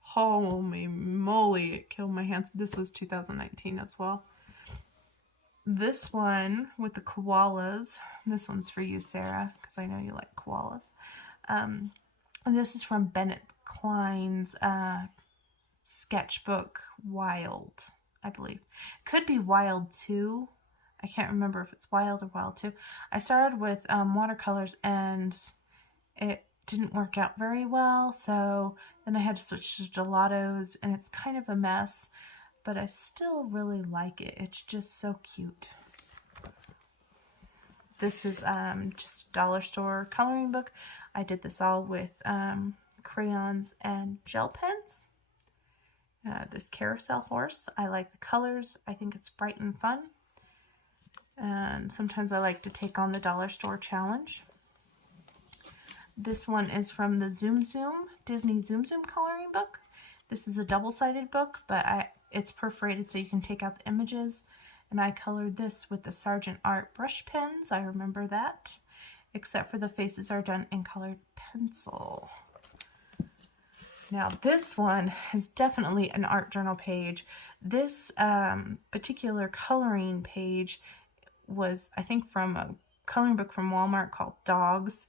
holy moly, it killed my hands. This was 2019 as well. This one with the koalas, this one's for you, Sarah, because I know you like koalas. And this is from Bennett Klein's sketchbook Wild, I believe. Could be Wild 2. I can't remember if it's Wild or Wild 2. I started with watercolors, and it didn't work out very well, so then I had to switch to gelatos, and it's kind of a mess, but I still really like it. It's just so cute. This is just a dollar store coloring book. I did this all with crayons and gel pens. This Carousel Horse, I like the colors. I think it's bright and fun. And sometimes I like to take on the dollar store challenge. This one is from the Disney Zoom coloring book. This is a double-sided book, but it's perforated so you can take out the images. And I colored this with the Sargent Art brush pens. I remember that. Except for the faces are done in colored pencil. Now this one is definitely an art journal page. This particular coloring page was, I think, from a coloring book from Walmart called Dogs.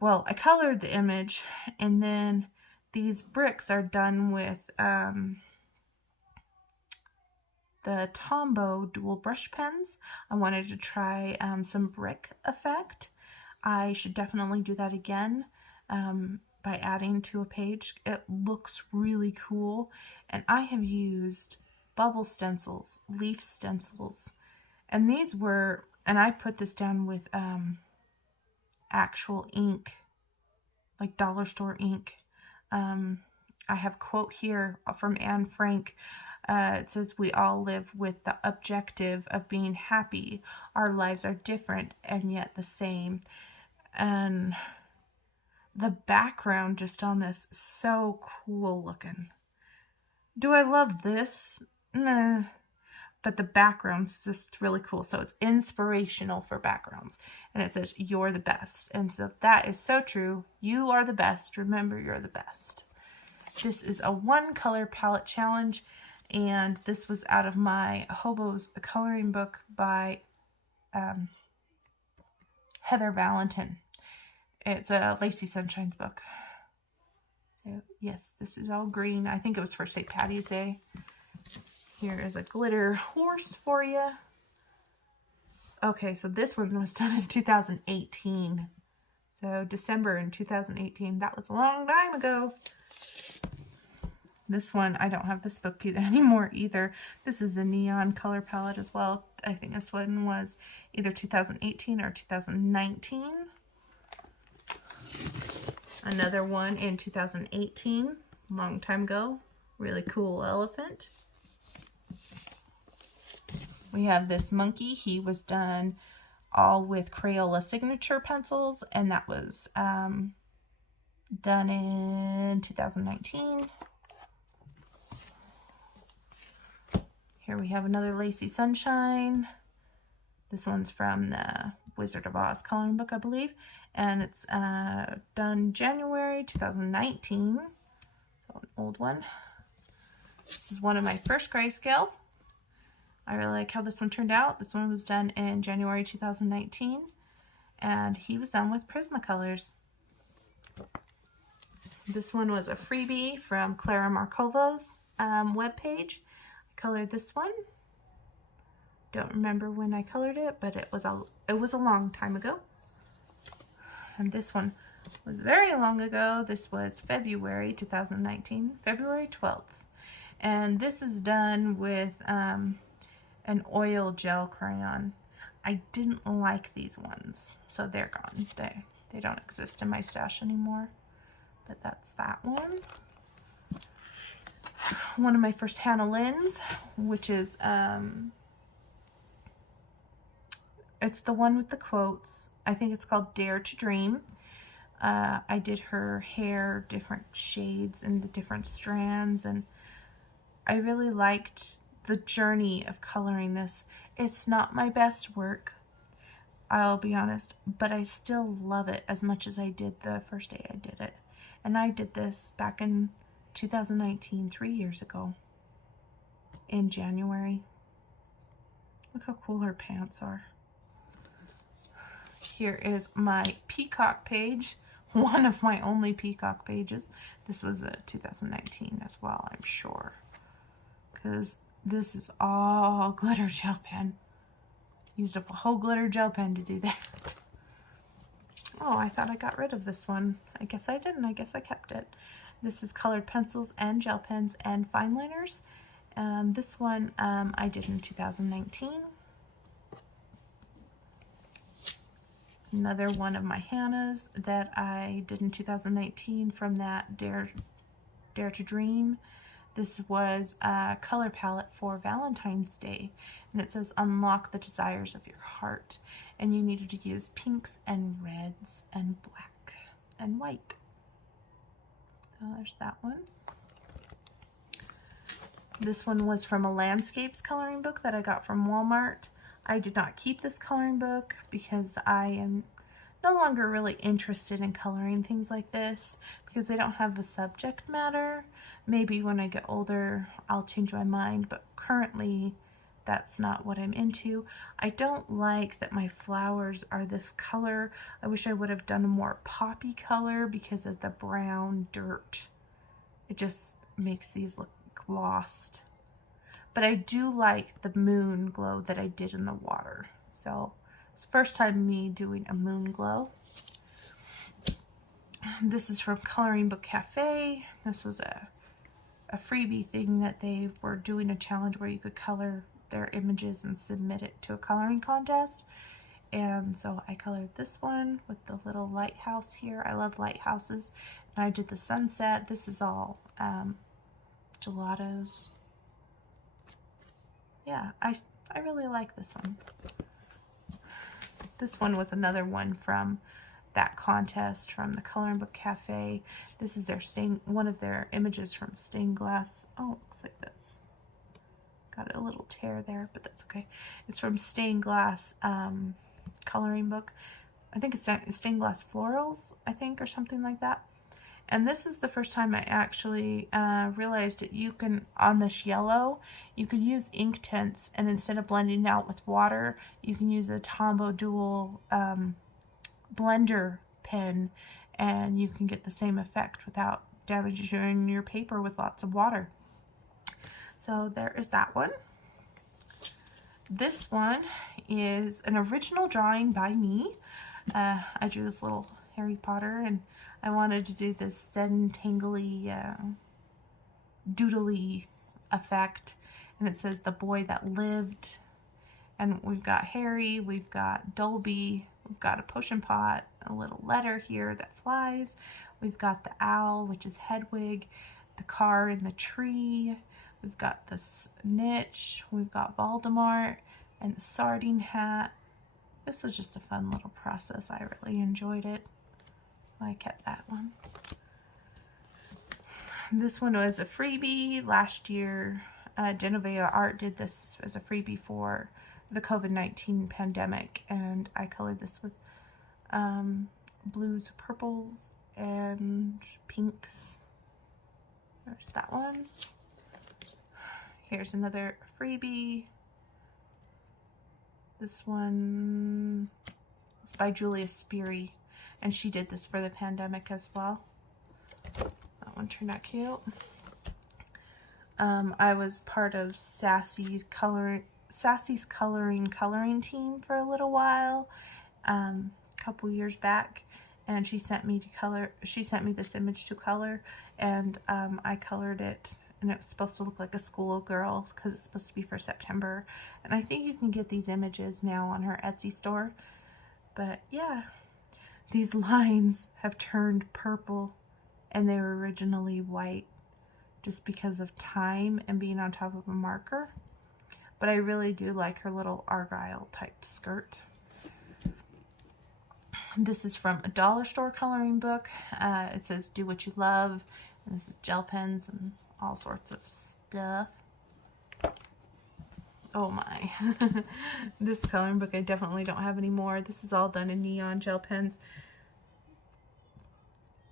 Well, I colored the image, and then these bricks are done with the Tombow dual brush pens. I wanted to try some brick effect. I should definitely do that again by adding to a page. It looks really cool. And I have used bubble stencils, leaf stencils. And these were, and I put this down with actual ink, like dollar store ink. I have a quote here from Anne Frank. It says, "We all live with the objective of being happy. Our lives are different and yet the same." And the background just on this is so cool looking. Do I love this? Nah. But the background's just really cool. So it's inspirational for backgrounds. And it says, "You're the best." And so that is so true. You are the best. Remember, you're the best. This is a 1-color palette challenge. And this was out of my Hobo's coloring book by Heather Valentin. It's a Lacey Sunshine's book. So yes, this is all green. I think it was for St. Patty's Day. Here is a glitter horse for you. Okay, so this one was done in 2018. So December in 2018. That was a long time ago. This one, I don't have this book anymore either. This is a neon color palette as well. I think this one was either 2018 or 2019. Another one in 2018, long time ago. Really cool elephant. We have this monkey. He was done all with Crayola signature pencils, and that was done in 2019. Here we have another Lacey Sunshine. This one's from the Wizard of Oz coloring book, I believe. And it's done January 2019. So an old one. This is one of my first grayscales. I really like how this one turned out. This one was done in January 2019. And he was done with Prismacolors. This one was a freebie from Clara Markova's webpage. I colored this one. Don't remember when I colored it, but it was a long time ago. And this one was very long ago. This was February 2019, February 12th. And this is done with an oil gel crayon. I didn't like these ones, so they're gone. They don't exist in my stash anymore. But that's that one. One of my first Hannah Lynn's, which is it's the one with the quotes. I think it's called Dare to Dream. I did her hair, different shades and the different strands, and I really liked the journey of coloring this. It's not my best work, I'll be honest, but I still love it as much as I did the first day I did it. And I did this back in 2019, 3 years ago, in January. Look how cool her pants are. Here is my Peacock page, one of my only Peacock pages. This was a 2019 as well, I'm sure, because this is all glitter gel pen. Used up a whole glitter gel pen to do that. Oh, I thought I got rid of this one. I guess I didn't. I guess I kept it. This is colored pencils and gel pens and fine liners. And this one I did in 2019. Another one of my Hannah's that I did in 2019 from that Dare to Dream. This was a color palette for Valentine's Day, and it says unlock the desires of your heart. And you needed to use pinks and reds and black and white. So there's that one. This one was from a landscapes coloring book that I got from Walmart. I did not keep this coloring book because I am no longer really interested in coloring things like this because they don't have the subject matter. Maybe when I get older, I'll change my mind, but currently that's not what I'm into. I don't like that my flowers are this color. I wish I would have done a more poppy color because of the brown dirt It just makes these look glossed. But I do like the moon glow that I did in the water. So it's the first time me doing a moon glow. This is from Coloring Book Cafe. This was a freebie thing that they were doing, a challenge where you could color their images and submit it to a coloring contest. And so I colored this one with the little lighthouse here. I love lighthouses. And I did the sunset. This is all gelatos. Yeah, I really like this one. This one was another one from that contest from the Coloring Book Cafe. This is their one of their images from stained glass. Oh, it looks like that's got a little tear there, but that's okay. It's from stained glass coloring book. I think it's stained glass florals, I think, or something like that. And this is the first time I actually realized that you can, on this yellow, you could use ink tints, and instead of blending out with water, you can use a Tombow Dual blender pen, and you can get the same effect without damaging your paper with lots of water. So there is that one. This one is an original drawing by me. I drew this little Harry Potter, and I wanted to do this Zentangly doodly effect, and it says the boy that lived, and we've got Harry, we've got Dolby, we've got a potion pot, a little letter here that flies, we've got the owl, which is Hedwig, the car in the tree, we've got the snitch, we've got Voldemort, and the sardine hat. This was just a fun little process. I really enjoyed it. I kept that one. This one was a freebie. Last year, Genoveya Art did this as a freebie for the COVID-19 pandemic, and I colored this with blues, purples, and pinks. There's that one. Here's another freebie. This one is by Julia Speary, and she did this for the pandemic as well. That one turned out cute. I was part of Sassy's coloring team for a little while, a couple years back, and she sent me this image to color, and I colored it, and it was supposed to look like a schoolgirl because it's supposed to be for September. And I think you can get these images now on her Etsy store. But yeah, these lines have turned purple, and they were originally white just because of time and being on top of a marker. But I really do like her little Argyle type skirt. This is from a dollar store coloring book. It says do what you love, and this is gel pens and all sorts of stuff. Oh my. This coloring book I definitely don't have anymore. This is all done in neon gel pens.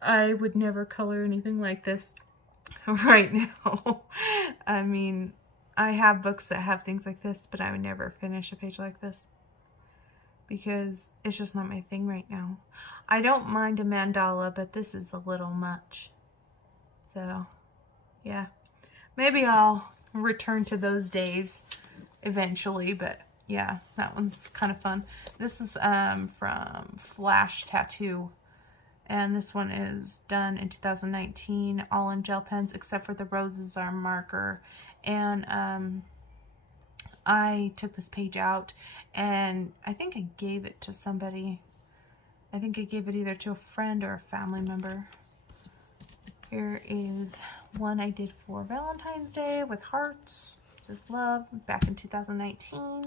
I would never color anything like this right now. I mean, I have books that have things like this, but I would never finish a page like this because it's just not my thing right now. I don't mind a mandala, but this is a little much. So yeah, maybe I'll return to those days eventually, but yeah, that one's kind of fun. This is from Flash Tattoo, and this one is done in 2019, all in gel pens except for the roses are marker. And I took this page out, and I think I gave it to somebody. I think I gave it either to a friend or a family member. Here is one I did for Valentine's Day with hearts. This is love, back in 2019.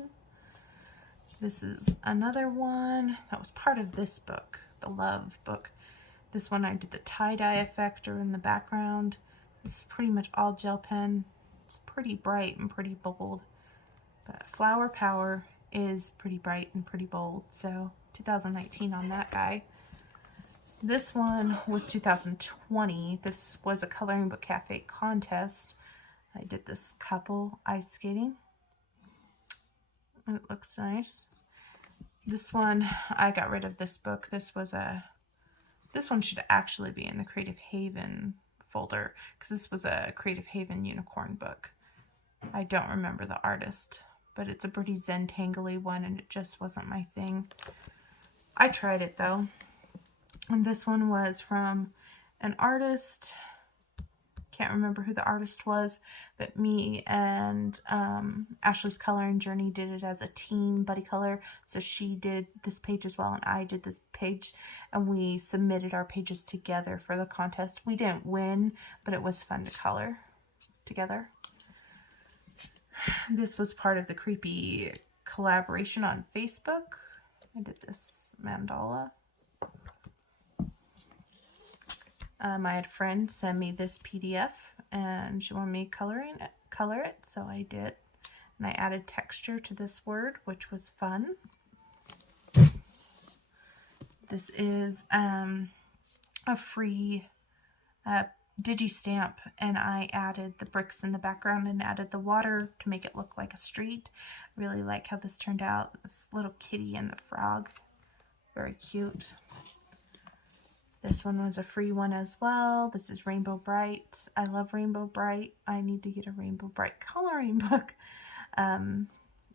This is another one that was part of this book, the love book. This one I did the tie-dye effector in the background. This is pretty much all gel pen. It's pretty bright and pretty bold. But Flower Power is pretty bright and pretty bold. So 2019 on that guy. This one was 2020. This was a Coloring Book Cafe contest. I did this couple ice skating. It looks nice. This one, I got rid of this book. This one should actually be in the Creative Haven folder because this was a Creative Haven unicorn book. I don't remember the artist, but it's a pretty Zentangly one and it just wasn't my thing. I tried it though. And this one was from an artist. Can't remember who the artist was, but me and Ashley's coloring journey did it as a team buddy color. So she did this page as well and I did this page, and we submitted our pages together for the contest. We didn't win, but it was fun to color together. This was part of the creepy collaboration on Facebook. I did this mandala. I had a friend send me this PDF and she wanted me to color it, so I did. And I added texture to this word, which was fun. This is a free digi-stamp, and I added the bricks in the background and added the water to make it look like a street. I really like how this turned out. This little kitty and the frog. Very cute. This one was a free one as well. This is Rainbow Bright. I love Rainbow Bright. I need to get a Rainbow Bright coloring book.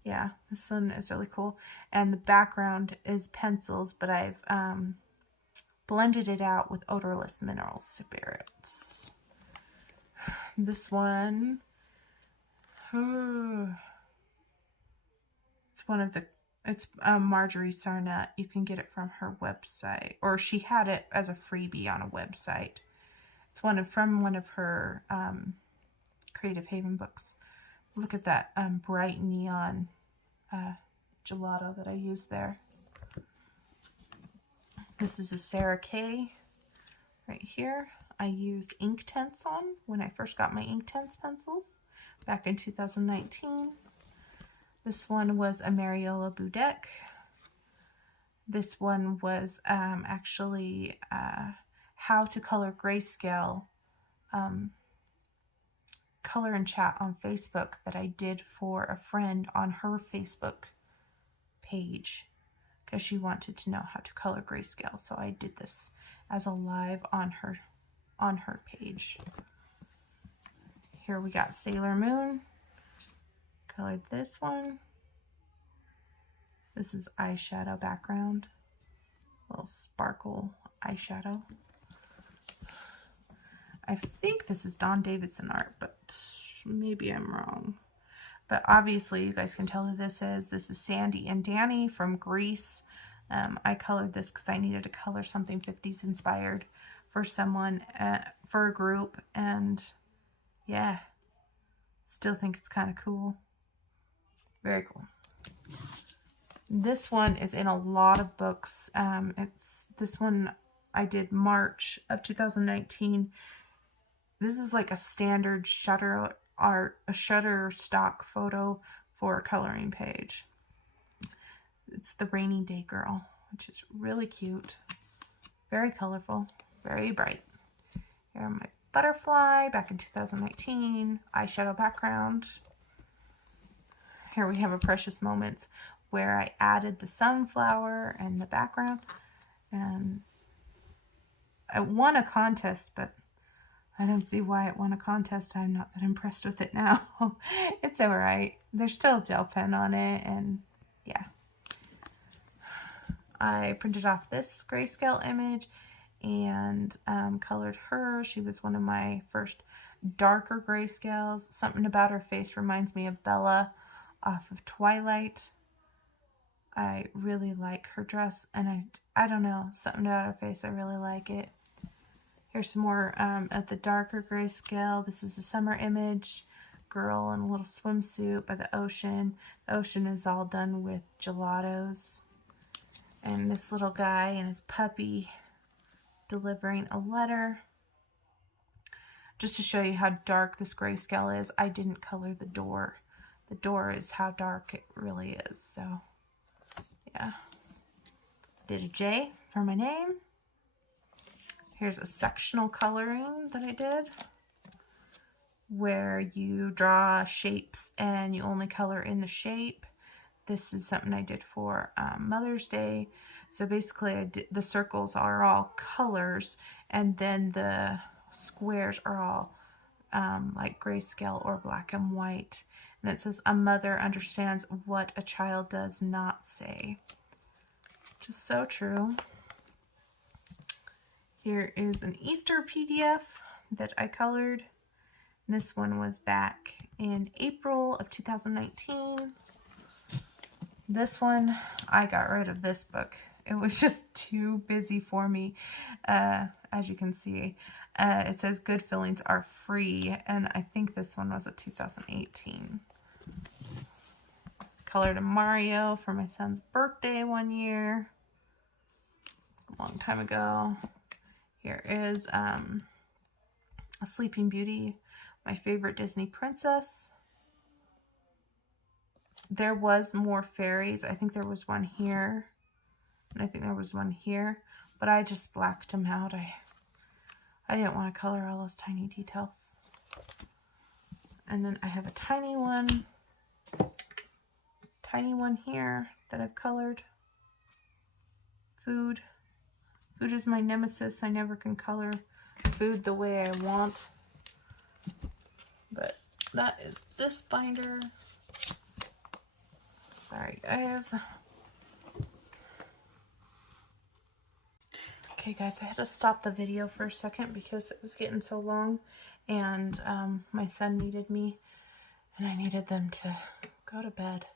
Yeah, this one is really cool. And the background is pencils, but I've blended it out with odorless mineral spirits. This one, it's Marjorie Sarnett. You can get it from her website, or she had it as a freebie on a website. It's from one of her Creative Haven books. Look at that bright neon gelato that I used there. This is a Sarah Kay right here. I used Inktense on when I first got my Inktense pencils back in 2019. This one was a Mariola Budek. This one was actually how to color grayscale color and chat on Facebook that I did for a friend on her Facebook page because she wanted to know how to color grayscale. So I did this as a live on her page. Here we got Sailor Moon. Colored this one. This is eyeshadow background. Little sparkle eyeshadow. I think this is Don Davidson art, but maybe I'm wrong. But obviously you guys can tell who this is. This is Sandy and Danny from Greece. I colored this because I needed to color something 50s inspired for someone, for a group. And yeah, still think it's kind of cool. Very cool. This one is in a lot of books. This one I did March of 2019. This is like a standard Shutterstock photo for a coloring page. It's the Rainy Day Girl, which is really cute. Very colorful, very bright. Here my butterfly back in 2019, eyeshadow background. Here we have a Precious Moments where I added the sunflower and the background. And I won a contest, but I don't see why it won a contest. I'm not that impressed with it now. It's all right. There's still a gel pen on it, and yeah. I printed off this grayscale image and colored her. She was one of my first darker grayscales. Something about her face reminds me of Bella off of Twilight. I really like her dress, and I don't know, something about her face, I really like it. Here's some more at the darker grayscale. This is a summer image. Girl in a little swimsuit by the ocean. The ocean is all done with gelatos. And this little guy and his puppy delivering a letter. Just to show you how dark this grayscale is, I didn't color the door. The door is how dark it really is. So, yeah. Did a J for my name. Here's a sectional coloring that I did, where you draw shapes and you only color in the shape. This is something I did for Mother's Day. So basically the circles are all colors, and then the squares are all like grayscale or black and white. And it says, a mother understands what a child does not say. Just so true. Here is an Easter PDF that I colored. This one was back in April of 2019. This one, I got rid of this book. It was just too busy for me. As you can see, it says good feelings are free, and I think this one was a 2018. Colored a Mario for my son's birthday one year, a long time ago. Here is a Sleeping Beauty, my favorite Disney princess. There was more fairies. I think there was one here, and I think there was one here, but I just blacked them out. I didn't want to color all those tiny details. And then I have a tiny one here that I've colored. Food. Food is my nemesis. I never can color food the way I want. But that is this binder. Sorry, guys. Okay, guys, I had to stop the video for a second because it was getting so long, and my son needed me, and I needed them to go to bed.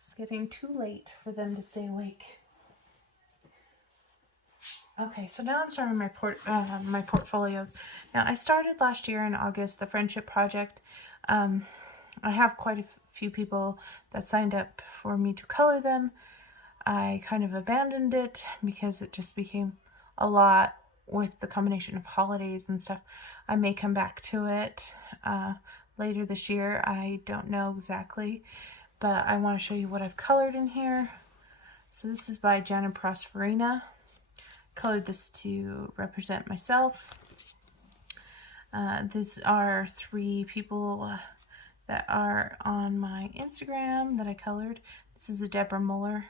It's getting too late for them to stay awake. Okay, so now I'm starting my portfolios. Now, I started last year in August, the Friendship Project. I have quite a few people that signed up for me to color them. I kind of abandoned it because it just became a lot with the combination of holidays and stuff. I may come back to it later this year. I don't know exactly, but I want to show you what I've colored in here. So this is by Jen and Prosperina. Colored this to represent myself. These are 3 people that are on my Instagram that I colored. This is a Deborah Muller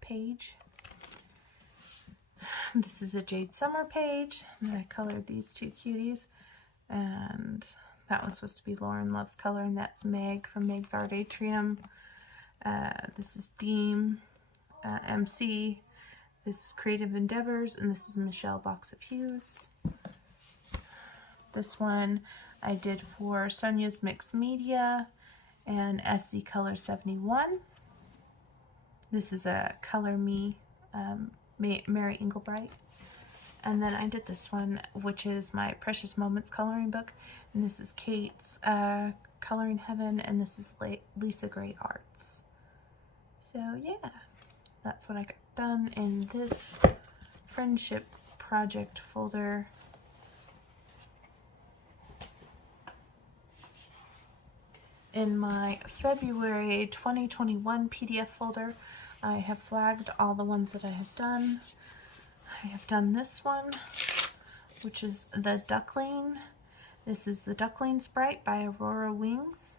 page. This is a Jade Summer page, and I colored these 2 cuties, and that was supposed to be Lauren Loves Color, and that's Meg from Meg's Art Atrium. This is Deem, MC. This is Creative Endeavors, and this is Michelle Box of Hues. This one I did for Sonia's Mixed Media and SC Color 71. This is a Color Me, Mary Englebright. And then I did this one, which is my Precious Moments coloring book. And this is Kate's Coloring Heaven, and this is Lisa Gray Arts. So yeah, that's what I got done in this Friendship Project folder. In my February 2021 PDF folder, I have flagged all the ones that I have done. I have done this one, which is the Duckling. This is the Duckling Sprite by Aurora Wings.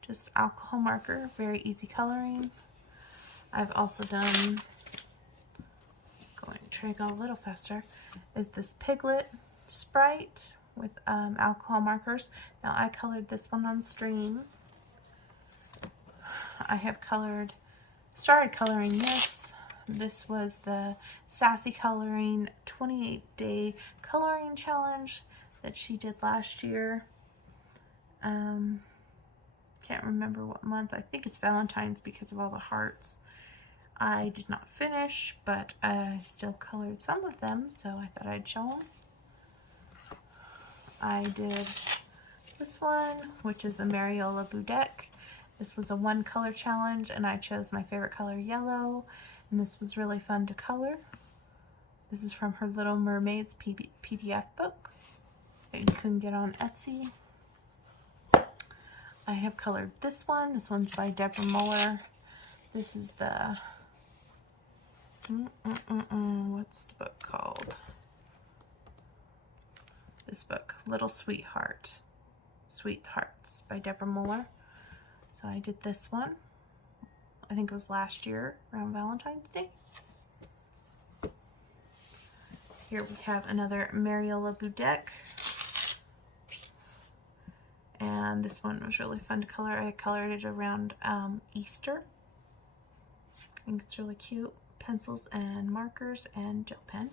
Just alcohol marker, very easy coloring. I've also done, going to try to go a little faster, is this Piglet Sprite with alcohol markers. Now I colored this one on stream. I have started coloring this. This was the Sassy Coloring 28-day coloring challenge that she did last year. Can't remember what month. I think it's Valentine's because of all the hearts. I did not finish, but I still colored some of them, so I thought I'd show them. I did this one, which is a Mariola Budek. This was a 1-color challenge, and I chose my favorite color, yellow, and this was really fun to color. This is from her Little Mermaids PDF book that you can get on Etsy. I have colored this one. This one's by Deborah Muller. This is the, what's the book called? This book, Little Sweethearts by Deborah Muller. So I did this one. I think it was last year around Valentine's Day. Here we have another Mariola Budek. And this one was really fun to color. I colored it around Easter. I think it's really cute. Pencils and markers and gel pen.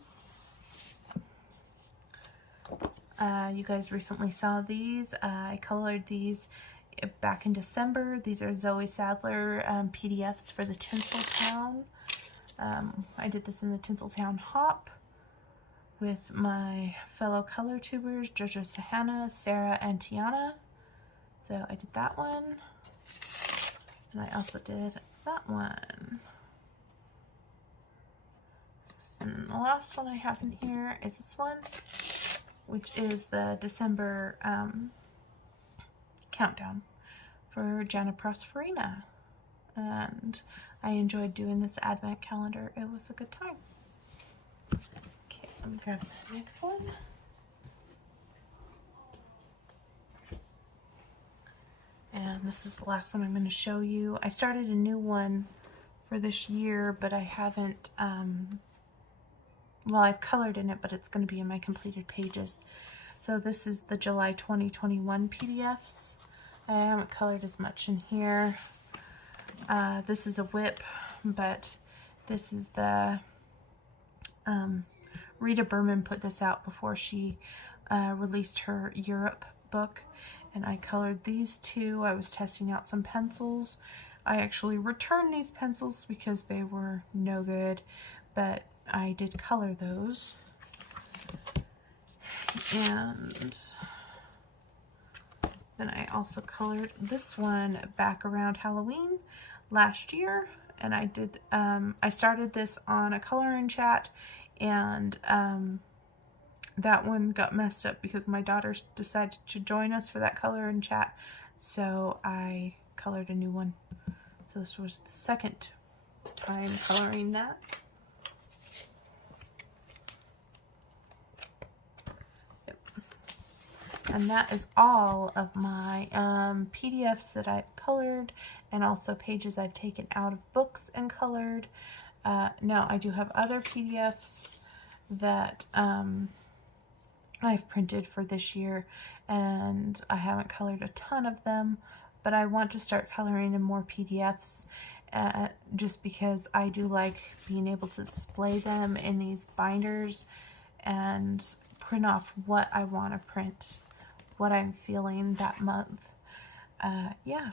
You guys recently saw these. I colored these back in December. These are Zoe Sadler PDFs for the Tinseltown. I did this in the Tinseltown Hop with my fellow color tubers, Jojo Sahana, Sarah, and Tiana. So I did that one. And I also did that one. And then the last one I have in here is this one, which is the December countdown for Jana Prosperina. And I enjoyed doing this advent calendar. It was a good time. Okay, let me grab the next one. And this is the last one I'm going to show you. I started a new one for this year, but I haven't, well, I've colored in it, but it's going to be in my completed pages. So this is the July 2021 PDFs. I haven't colored as much in here. This is a whip, but this is the, Rita Berman put this out before she released her Europe book. And I colored these two. I was testing out some pencils. I actually returned these pencils because they were no good, but I did color those. And then I also colored this one back around Halloween last year. And I did, I started this on a coloring chat, and that one got messed up because my daughter decided to join us for that coloring chat. So I colored a new one. So this was the second time coloring that. Yep. And that is all of my PDFs that I've colored, and also pages I've taken out of books and colored. Now I do have other PDFs that I've printed for this year, and I haven't colored a ton of them, but I want to start coloring in more PDFs just because I do like being able to display them in these binders and print off what I want to print, what I'm feeling that month. Yeah.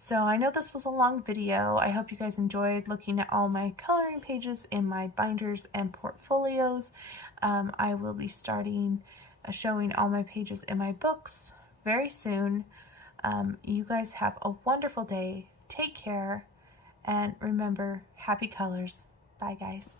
So I know this was a long video. I hope you guys enjoyed looking at all my coloring pages in my binders and portfolios. I will be starting showing all my pages in my books very soon. You guys have a wonderful day. Take care, and remember, happy colors. Bye, guys.